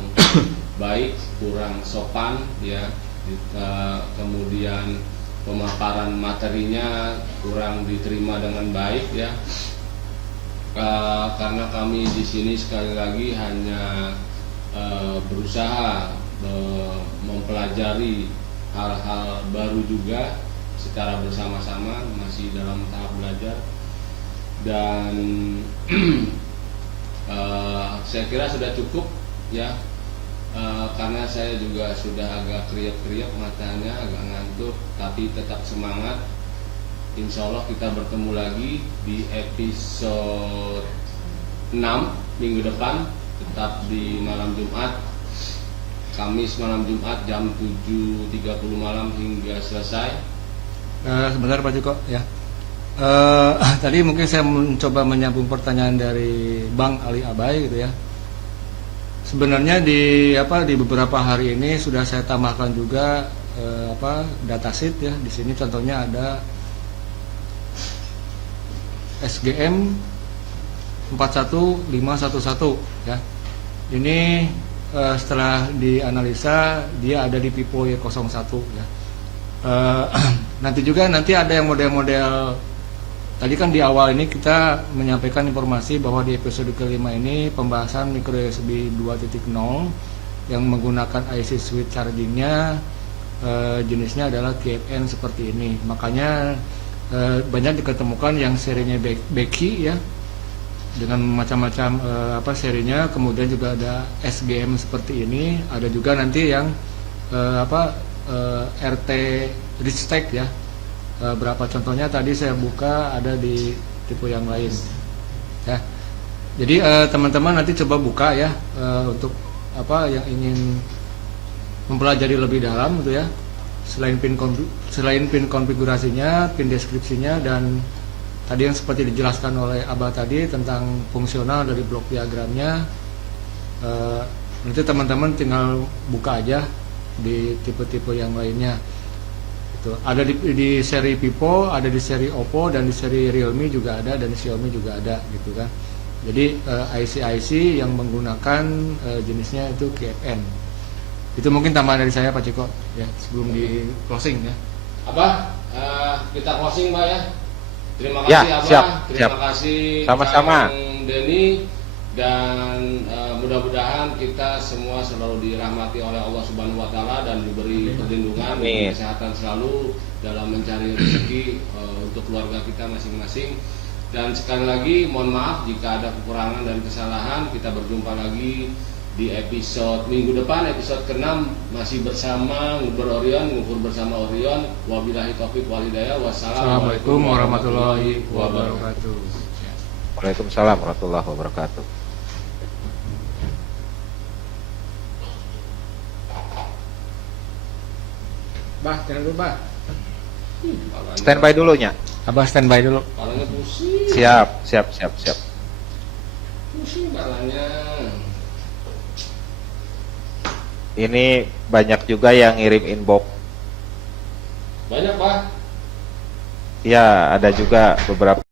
baik, kurang sopan ya. Kemudian pemaparan materinya kurang diterima dengan baik ya. Karena kami di sini sekali lagi hanya berusaha mempelajari hal-hal baru juga secara bersama-sama, masih dalam tahap belajar. Dan saya kira sudah cukup ya, karena saya juga sudah agak kriap-kriap matanya, agak ngantuk, tapi tetap semangat. Insya Allah kita bertemu lagi di episode 6 minggu depan, tetap di malam Jumat, Kamis malam Jumat jam 7.30 malam hingga selesai. Sebentar Pak Joko ya. Tadi mungkin saya mencoba menyambung pertanyaan dari Bang Ali Abai gitu ya. Sebenarnya di beberapa hari ini sudah saya tambahkan juga datasheet ya. Di sini contohnya ada SGM 41511 ya. Ini setelah dianalisa dia ada di Pipo Y01 ya. Nanti ada yang model-model tadi kan di awal ini kita menyampaikan informasi bahwa di episode kelima ini pembahasan micro USB 2.0 yang menggunakan IC switch chargingnya jenisnya adalah KFN seperti ini. Makanya banyak diketemukan yang serinya Becky ya, dengan macam-macam serinya. Kemudian juga ada SGM seperti ini, ada juga nanti yang RT Richtech ya. Berapa contohnya tadi saya buka ada di tipe yang lain ya. Jadi teman-teman nanti coba buka ya, untuk yang ingin mempelajari lebih dalam gitu ya. Selain pin konfigurasinya, pin deskripsinya, dan tadi yang seperti dijelaskan oleh Abah tadi tentang fungsional dari blok diagramnya, nanti teman-teman tinggal buka aja di tipe-tipe yang lainnya. Itu ada di seri Pipo, ada di seri Oppo, dan di seri Realme juga ada, dan di Xiaomi juga ada gitu kan. Jadi IC yang menggunakan jenisnya itu KFN. Itu mungkin tambahan dari saya Pak Ciko ya, sebelum di closing ya. Kita closing Pak ya. Terima Ya, kasih Abah, siap. terima kasih Sama-sama. Kang Denny, dan mudah-mudahan kita semua selalu dirahmati oleh Allah Subhanahu wa taala dan diberi perlindungan dan kesehatan selalu dalam mencari rezeki untuk keluarga kita masing-masing. Dan sekali lagi mohon maaf jika ada kekurangan dan kesalahan. Kita berjumpa lagi di episode minggu depan, episode ke-6, masih bersama Nguber Orion, ngukur bersama Orion. Wabillahi taufiq wal hidayah. Wassalamualaikum warahmatullahi wabarakatuh. Waalaikumsalam warahmatullahi wabarakatuh. Bah, jangan lupa. Standby dulu nya. Abah standby dulu. Kepalanya pusing. Siap. Pusing palanya. Ini banyak juga yang ngirim inbox. Banyak, Pak. Ya, ada juga beberapa